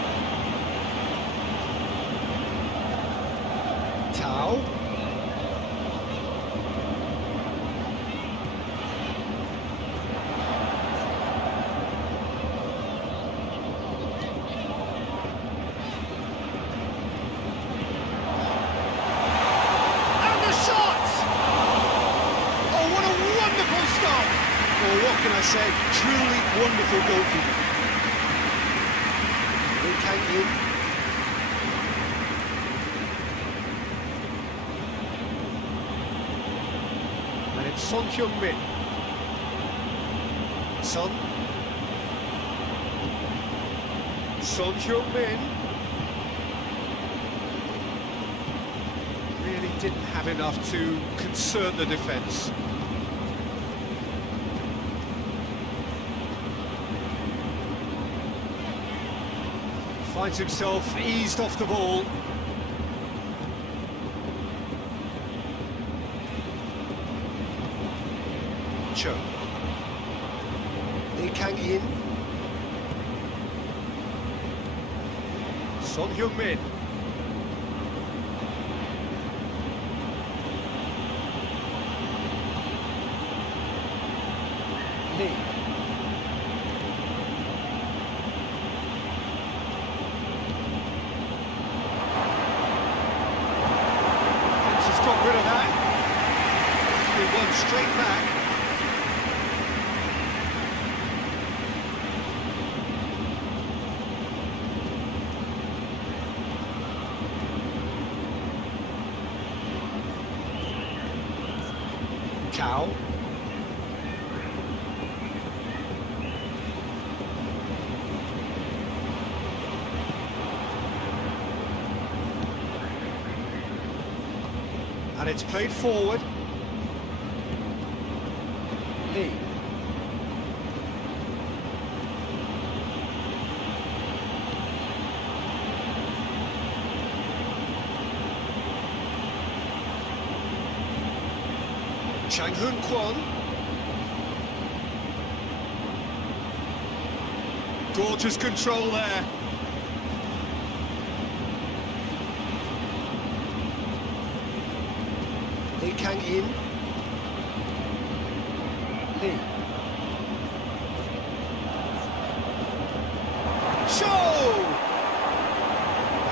Tao. And the shot! Oh, what a wonderful stop! Well, what can I say? Truly wonderful goalkeeping. Kang In. And it's Son Heung-min. Son Heung-min. Really didn't have enough to concern the defence. Finds himself eased off the ball. Cho. Lee Kang In. Son Heung-min. Lee. Got rid of that. It's been one straight back. Tao. And it's played forward. Lee. Chang Hoon Kwon. Gorgeous control there. Lee Kang In. Lee. Show!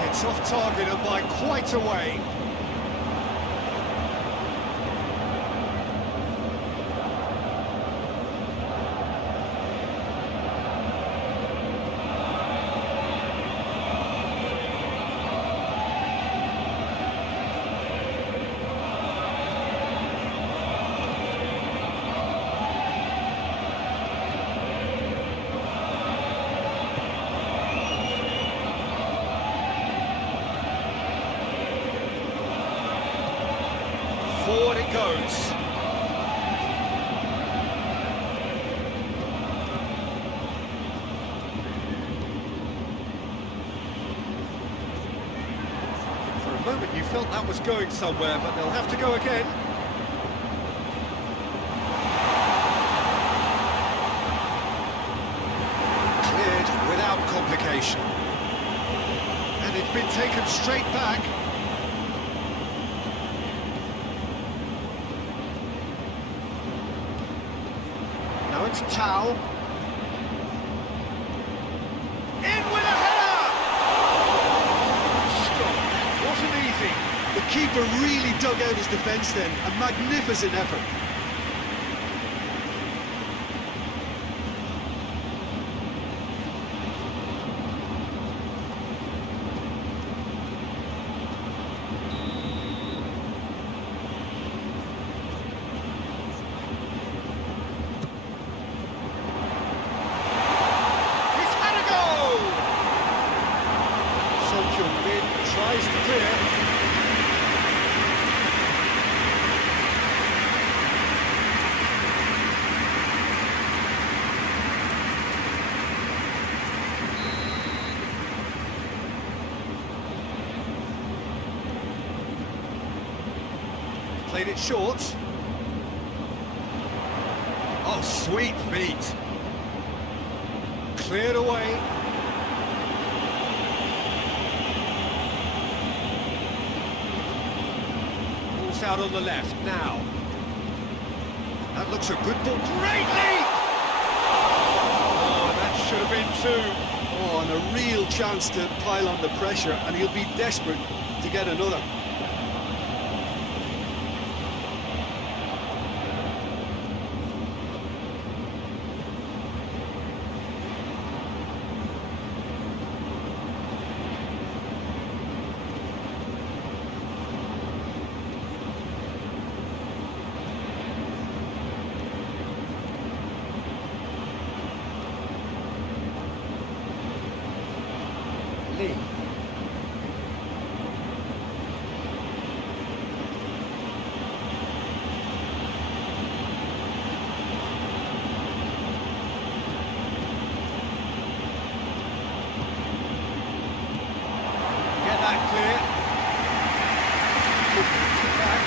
It's off target and by quite a way. Forward it goes. For a moment you felt that was going somewhere, but they'll have to go again. Cleared without complication. And it's been taken straight back. Now it's Tao. easy. The keeper really dug out his defence then. A magnificent effort. He's had a go! Son Heung-min tries to clear. Played it short. Oh, sweet feet. Cleared away. Ball's out on the left now. That looks a good ball. Great leap! Oh, that should have been two. Oh, and a real chance to pile on the pressure, and he'll be desperate to get another. Lee. Get that clear. Good back.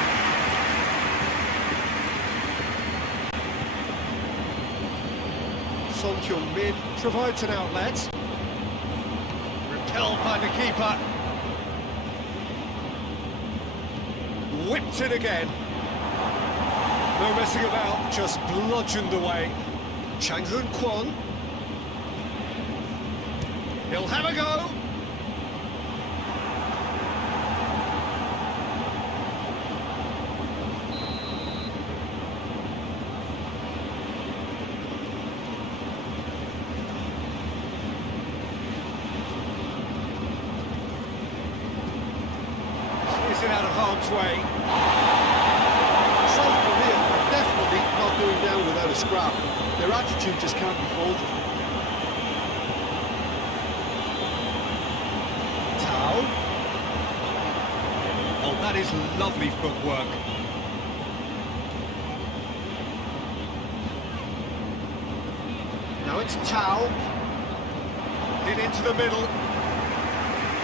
Son Heung-min provides an outlet. Repelled by the keeper. Whipped it again. No messing about, just bludgeoned away. Chang Hoon Kwon. He'll have a go. Is it out of harm's way? South Korea are definitely not going down without a scrap. Their attitude just can't be faulted. Tao. Oh, that is lovely footwork. Now it's Tao. Hit into the middle.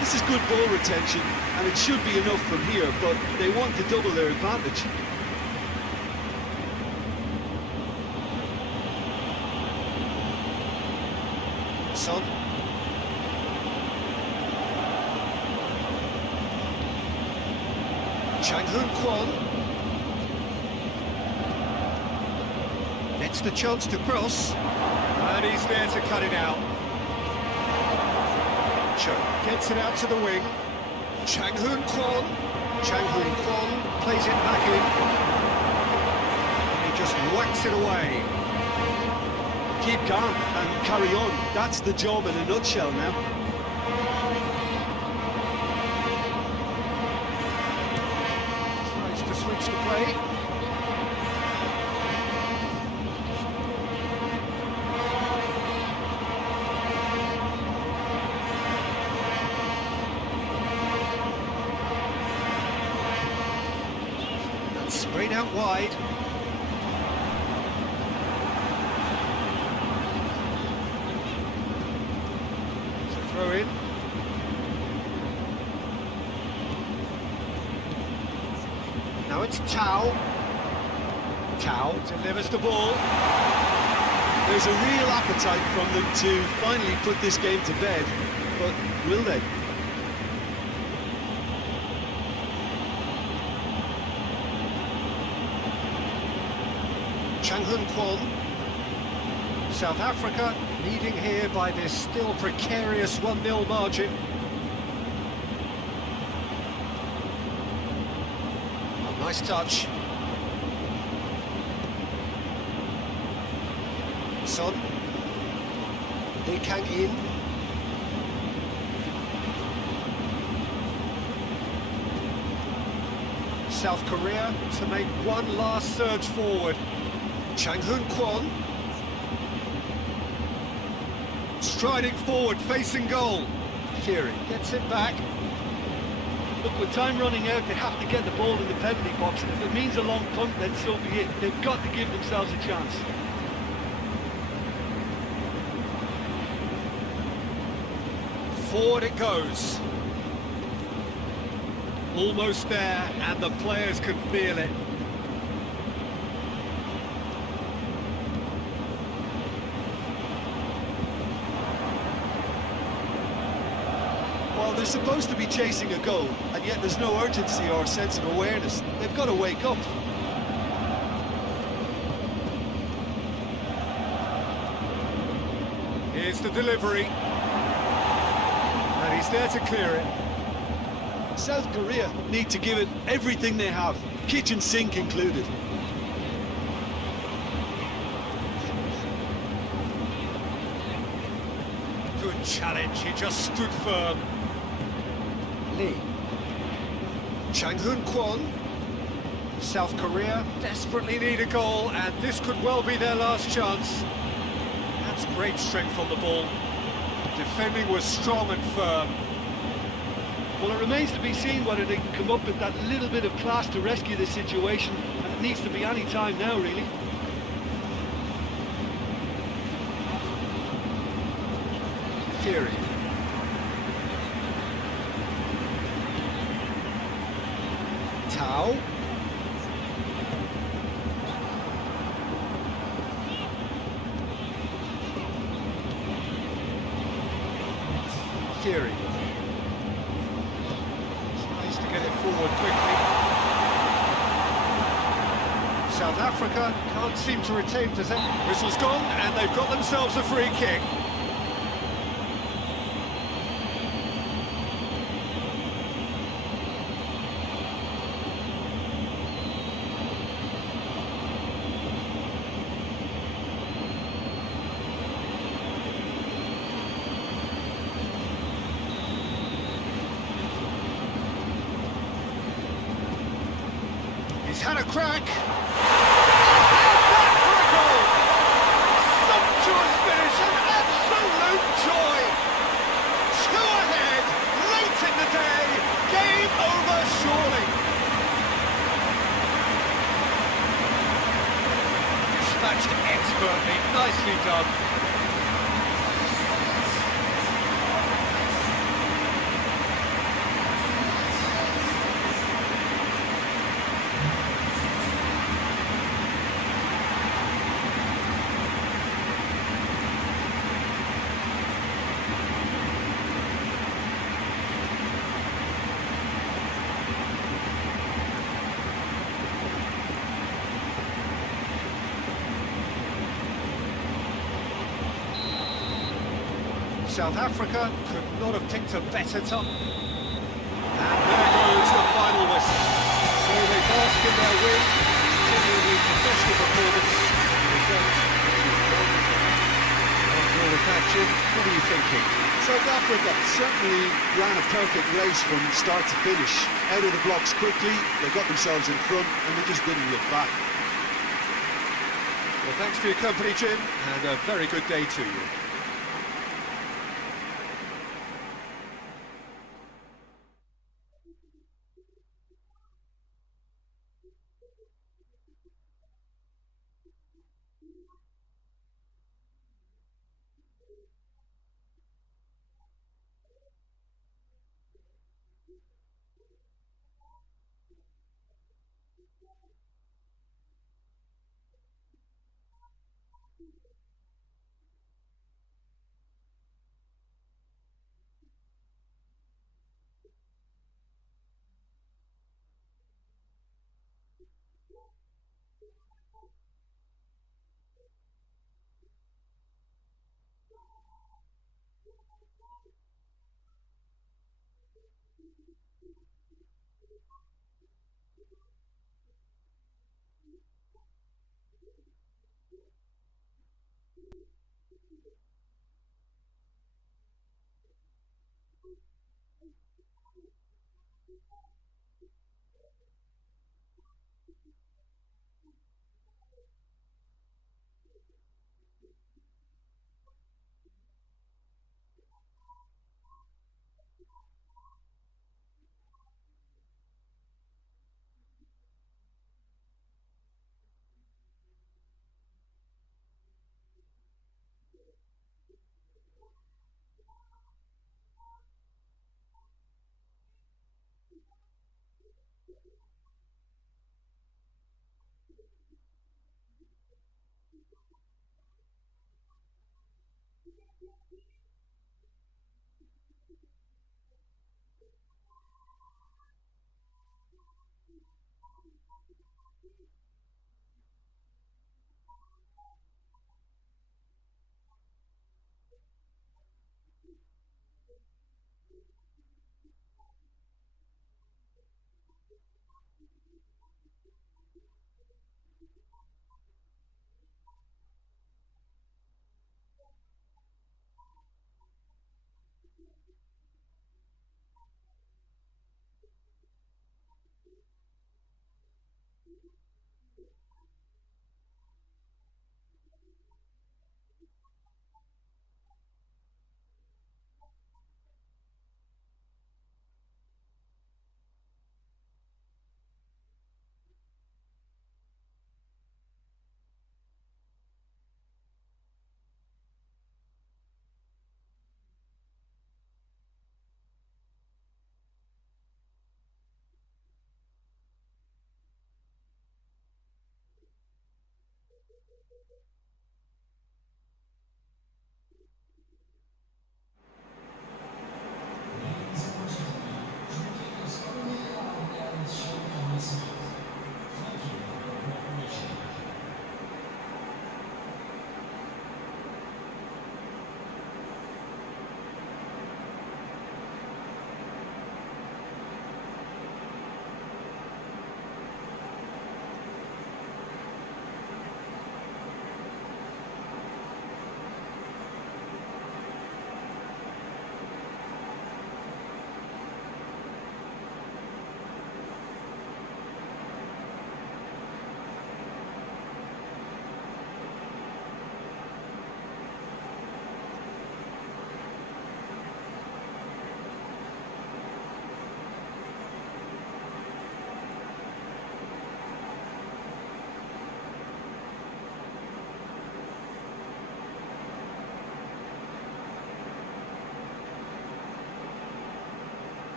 This is good ball retention, and it should be enough from here, but they want to double their advantage. Son. Chang Hoon Kwon. Gets the chance to cross. And he's there to cut it out. Cho gets it out to the wing. Chang Hoon Kwon. Chang Hoon Kwon plays it back in. He just whacks it away. Keep calm and carry on. That's the job in a nutshell now. Tries to switch the play. That's sprayed out wide. It's a throw in. Now it's Tao. Tao Delivers the ball. There's a real appetite from them to finally put this game to bed, but will they? Chang Hoon Kwon. South Africa leading here by this still precarious 1-0 margin. Nice touch. Son. Lee Kang-in. South Korea to make one last surge forward. Chang-hoon Kwon. Striding forward, facing goal. Fury gets it back. Look, with time running out, they have to get the ball in the penalty box, and if it means a long punt, then so be it. They've got to give themselves a chance. Forward it goes. Almost there, and the players can feel it. Well, they're supposed to be chasing a goal, and yet there's no urgency or sense of awareness. They've got to wake up. Here's the delivery. And he's there to clear it. South Korea need to give it everything they have, kitchen sink included. Good challenge, he just stood firm. Lee. Chang-hoon Kwon. South Korea. Desperately need a goal, and this could well be their last chance. That's great strength on the ball. Defending was strong and firm. Well, it remains to be seen whether they can come up with that little bit of class to rescue this situation, and it needs to be any time now, really. Fury. Tao. Fury. Tries to get it forward quickly. South Africa can't seem to retain possession. Whistle's gone, and they've got themselves a free kick. He's had a crack. How's that for a goal? Sumptuous finish and absolute joy. 2 ahead, late in the day. Game over, surely. Dispatched expertly, nicely done. South Africa Could not have picked a better time. And there goes the final whistle. so they bask in their win, genuinely professional performance. After all this action, what are you thinking? South Africa certainly ran a perfect race from start to finish. Out of the blocks quickly, they got themselves in front, and they just didn't look back. Well, thanks for your company, Jim, and a very good day to you.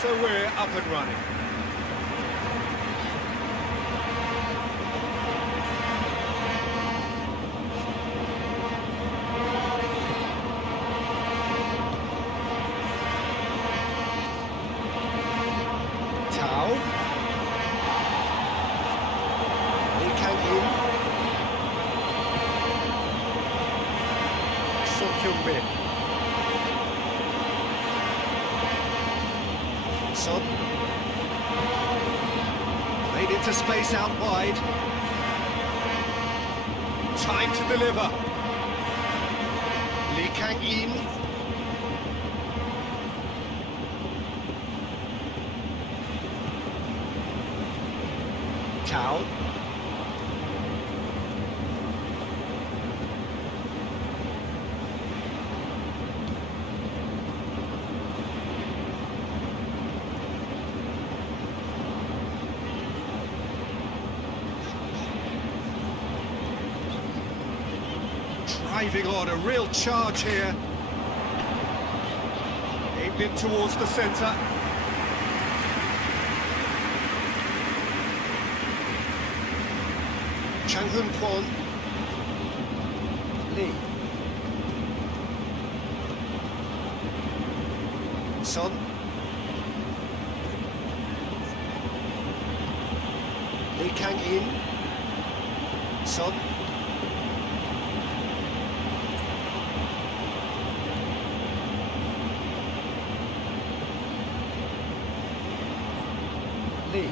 So we're up and running. Tao. Lee Kang-in. Son Heung-min. Son. Played into space out wide. Time to deliver. Lee Kang-in. Tao. Driving on, a real charge here. Aimed in towards the centre. Chang Hun Kwon. Lee. Son. Lee Kang-in. Son. Lee.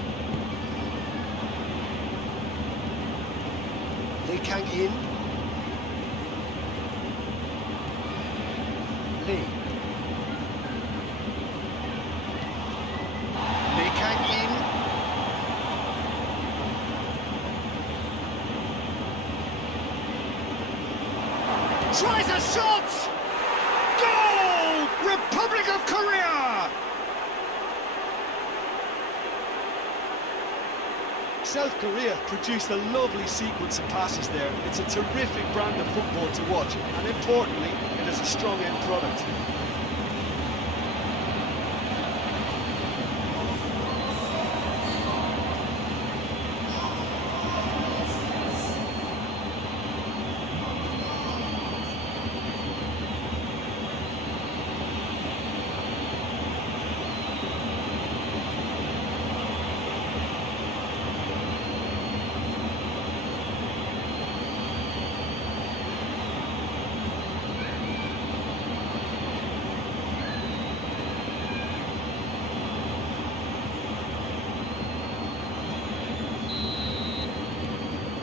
Lee Kang-in. Lee. Lee Kang-in. Tries a shot! Goal! Republic of Korea! South Korea produced a lovely sequence of passes there. It's a terrific brand of football to watch, and importantly, it is a strong end product.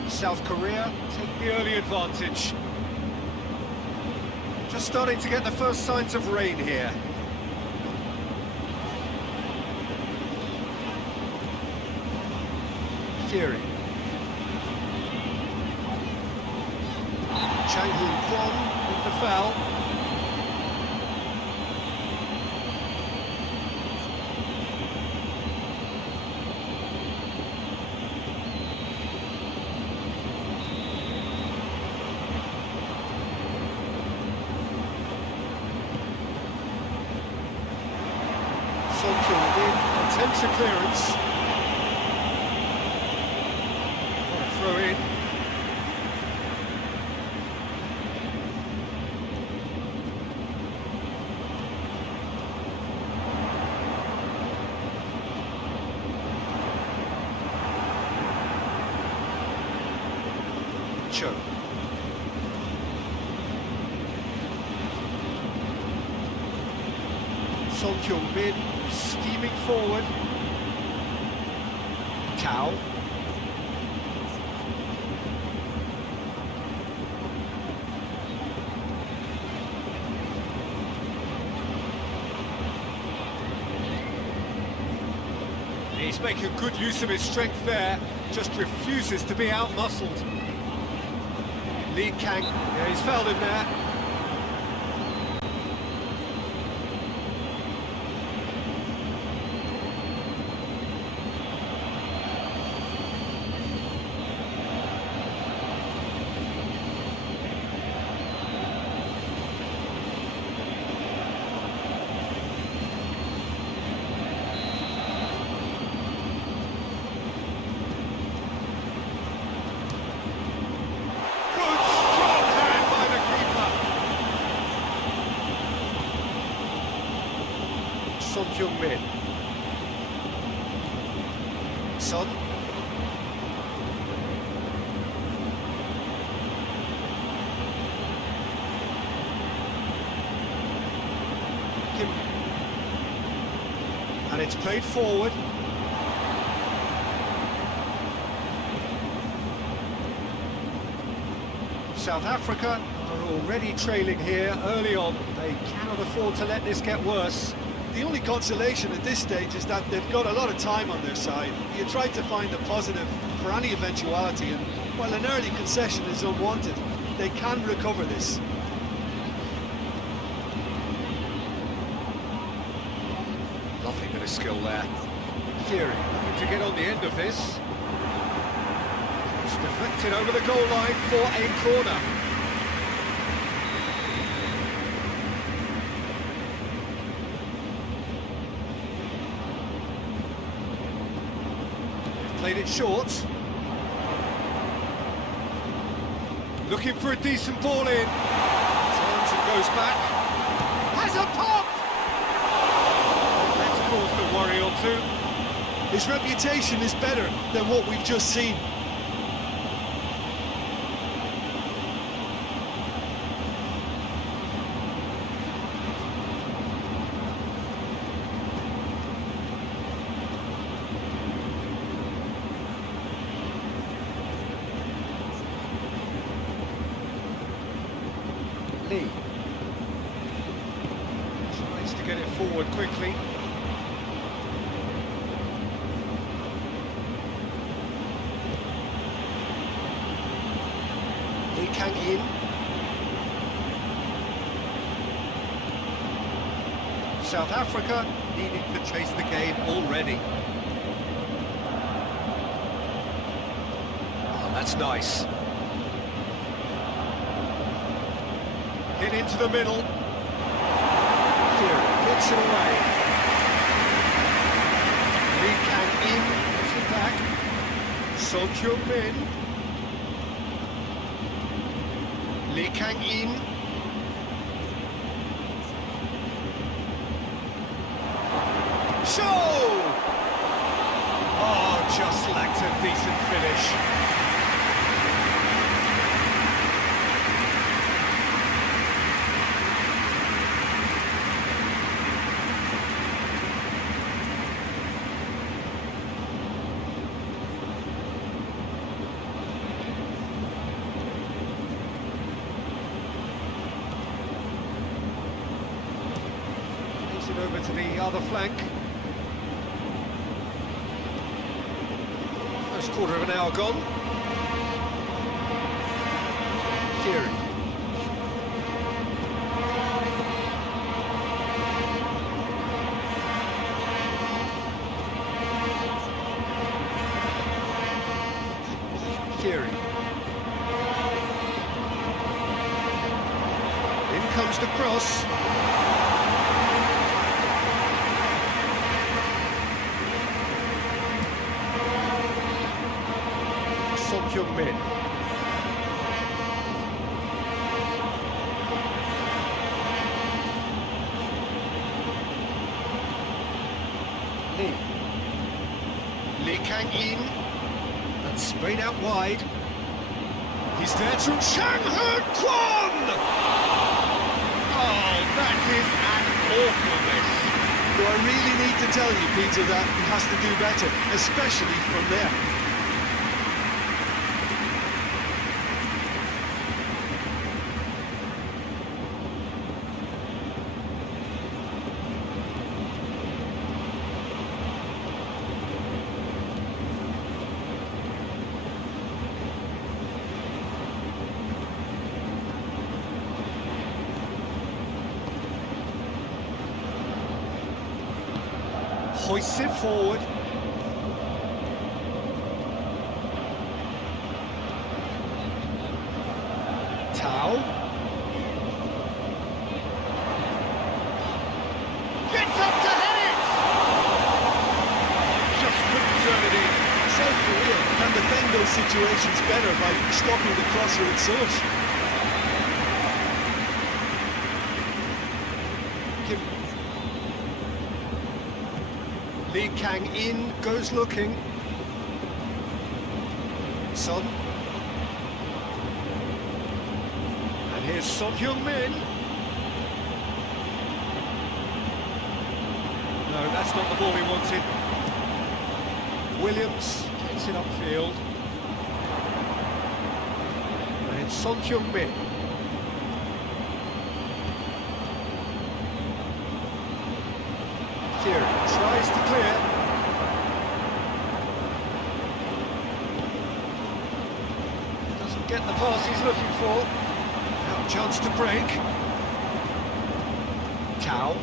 South Korea take the early advantage. Just starting to get the first signs of rain here. Fury. Chang Hun Kwon with the foul. Son Heung-min attempts a clearance. Throw in. Cho. Son Heung-min steaming forward. Tao. He's making good use of his strength there, just refuses to be out-muscled. Lee Kang, yeah, he's fouled him there. Son Heung-min. Son. Kim. And it's played forward. South Africa are already trailing here early on. They cannot afford to let this get worse. The only consolation at this stage is that they've got a lot of time on their side. You try to find a positive for any eventuality, and while an early concession is unwanted, they can recover this. Lovely bit of skill there. Theory looking to get on the end of this. It's deflected over the goal line for a corner. They've played it short. Looking for a decent ball in. Turns and goes back. Has a pop! That's caused a worry or two. His reputation is better than what we've just seen. Lee tries to get it forward quickly. Lee Kang in. South Africa needing to chase the game already. Oh, that's nice. Hit into the middle. Theory gets it away. Lee Kang in, gets it back. Son Heung-min. Lee Kang in. Show! Oh, just lacked a decent finish. It over to the other flank. First quarter of an hour gone. Theory. Theory. In comes the cross. Son Heung-min. Lee. Lee Kang in. That's sprayed out wide. He's there to Chang Kwon! Oh, that is an awful miss. Do I really need to tell you, Peter, that he has to do better, especially from there? Hoists it forward. Tao. Gets up to head it! Just couldn't turn it in. South Korea can defend those situations better by stopping the crosser at source. Kim. Lee Kang in, goes looking. Son. And here's Son Heung-min. No, that's not the ball he wanted. Williams gets it upfield. And it's Son Heung-min. Theory tries to clear. Doesn't get the pass he's looking for. Now a chance to break. Tao.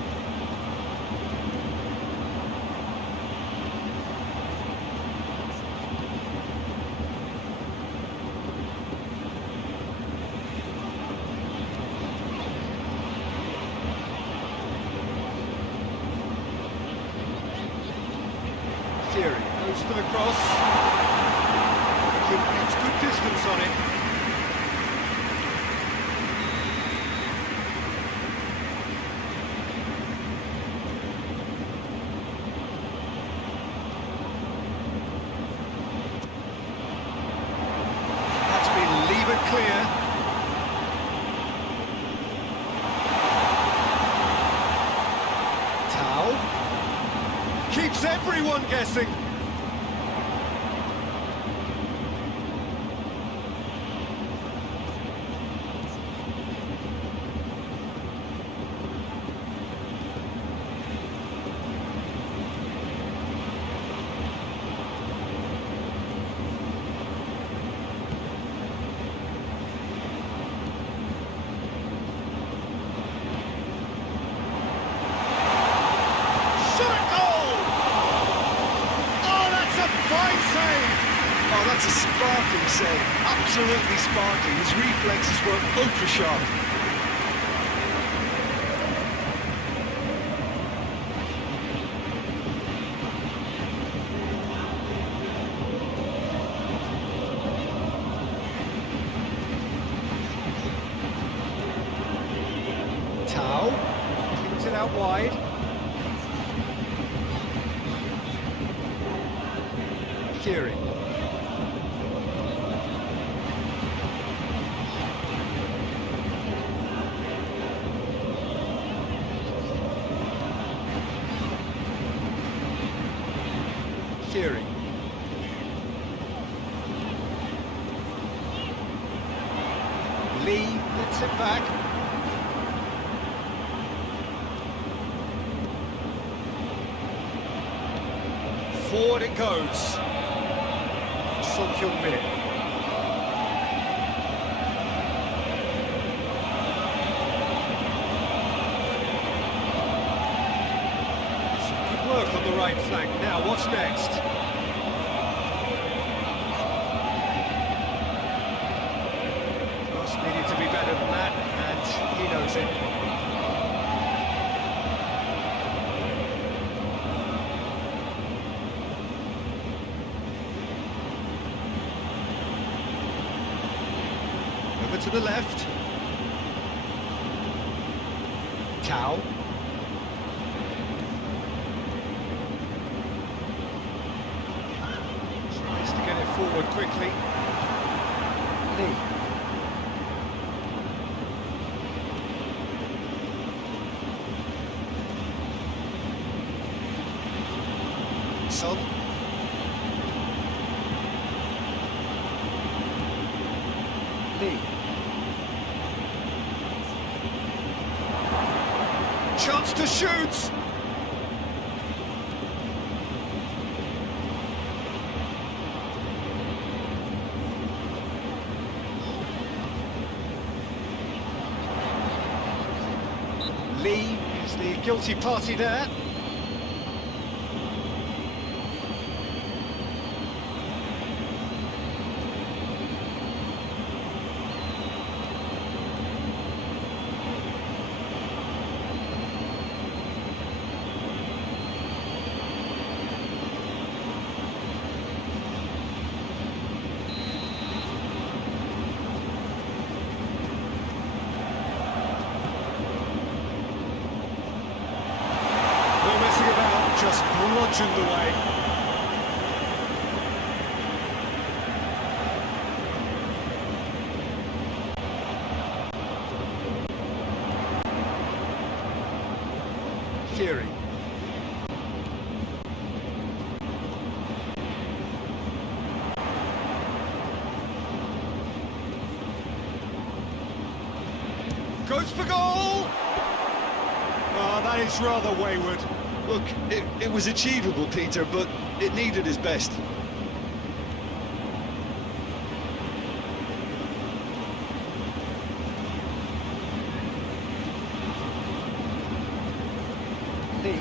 Theory goes for the cross. Kim gets good distance on it. That's been levered clear. Tao. Keeps everyone guessing. Oh, that's a sparkling save. Absolutely sparkling. His reflexes were ultra sharp. Tao kicks it out wide. Fury. Fury. Lee gets it back. Forward it goes. Son Heung-min. Some good work on the right flank. Now, what's next? Cross needed to be better than that, and he knows it. Over to the left. Tao. Tries to get it forward quickly. Lee. Son. Lee. Chance to shoot! Lee is the guilty party there. bludgeoned away. Fury. Goes for goal! Oh, that is rather wayward. Look, it was achievable, Peter, but it needed his best. Lee.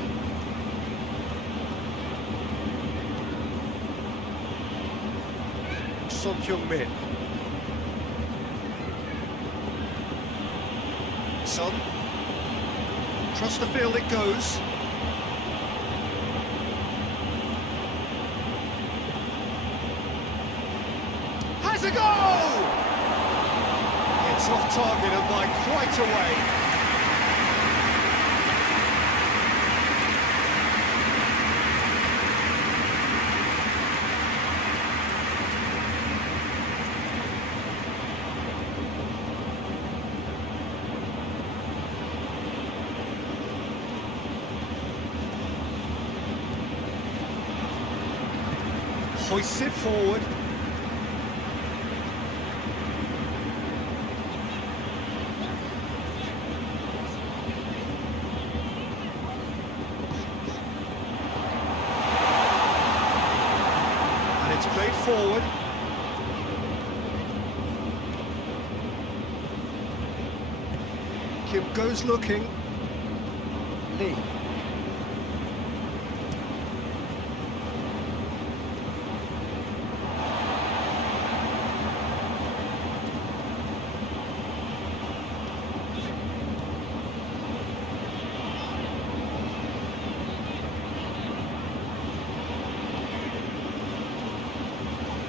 Son Heung-min. Son. Across the field it goes. Has a goal! It's off target and by quite a way. Hoists it forward. And it's played forward. Kim goes looking. Lee.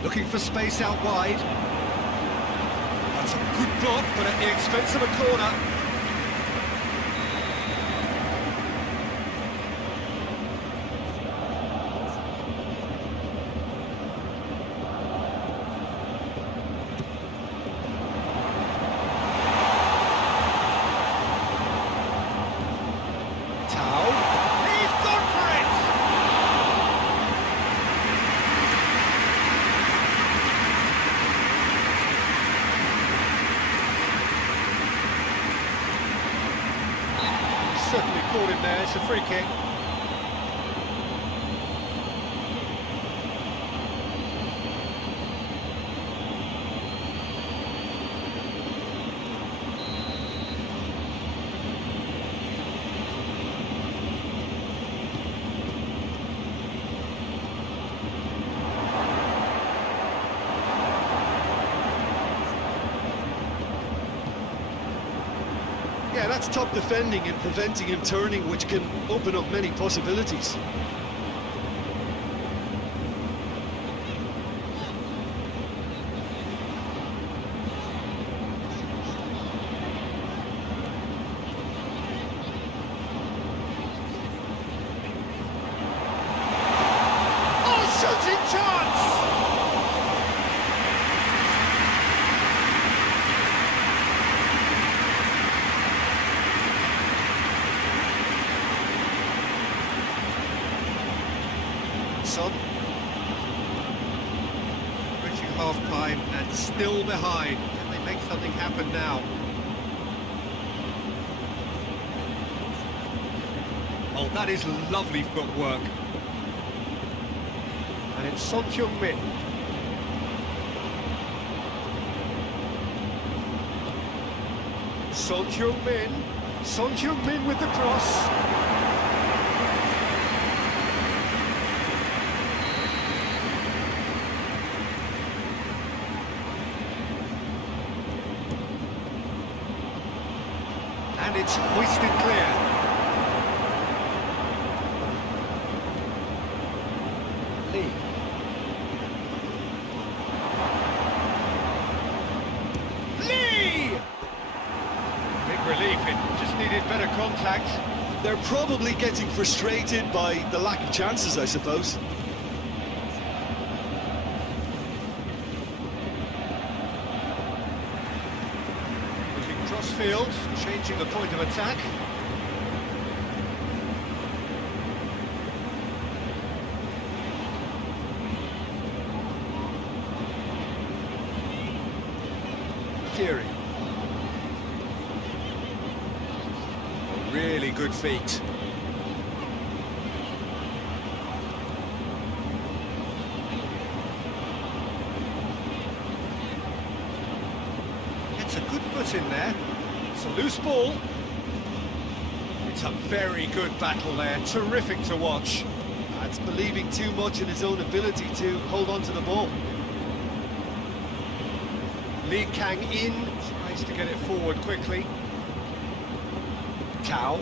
Looking for space out wide. That's a good block, but at the expense of a corner. Tao. He's gone for it! Certainly caught him there, it's a free kick. Yeah, that's top defending and preventing him turning, which can open up many possibilities. Oh, shooting chance! Son. Reaching half-time and still behind. Can they make something happen now? Oh, that is lovely footwork. And it's Son Heung-min. Son Heung-min. Son Heung-min with the cross. And it's hoisted clear. Lee. Lee! Big relief, it just needed better contact. They're probably getting frustrated by the lack of chances, I suppose. Looking cross-field, changing the point of attack. Fury. Really good feet. It's a good foot in there. It's a loose ball. It's a very good battle there. Terrific to watch. That's believing too much in his own ability to hold on to the ball. Lee Kang in, tries to get it forward quickly. Tao.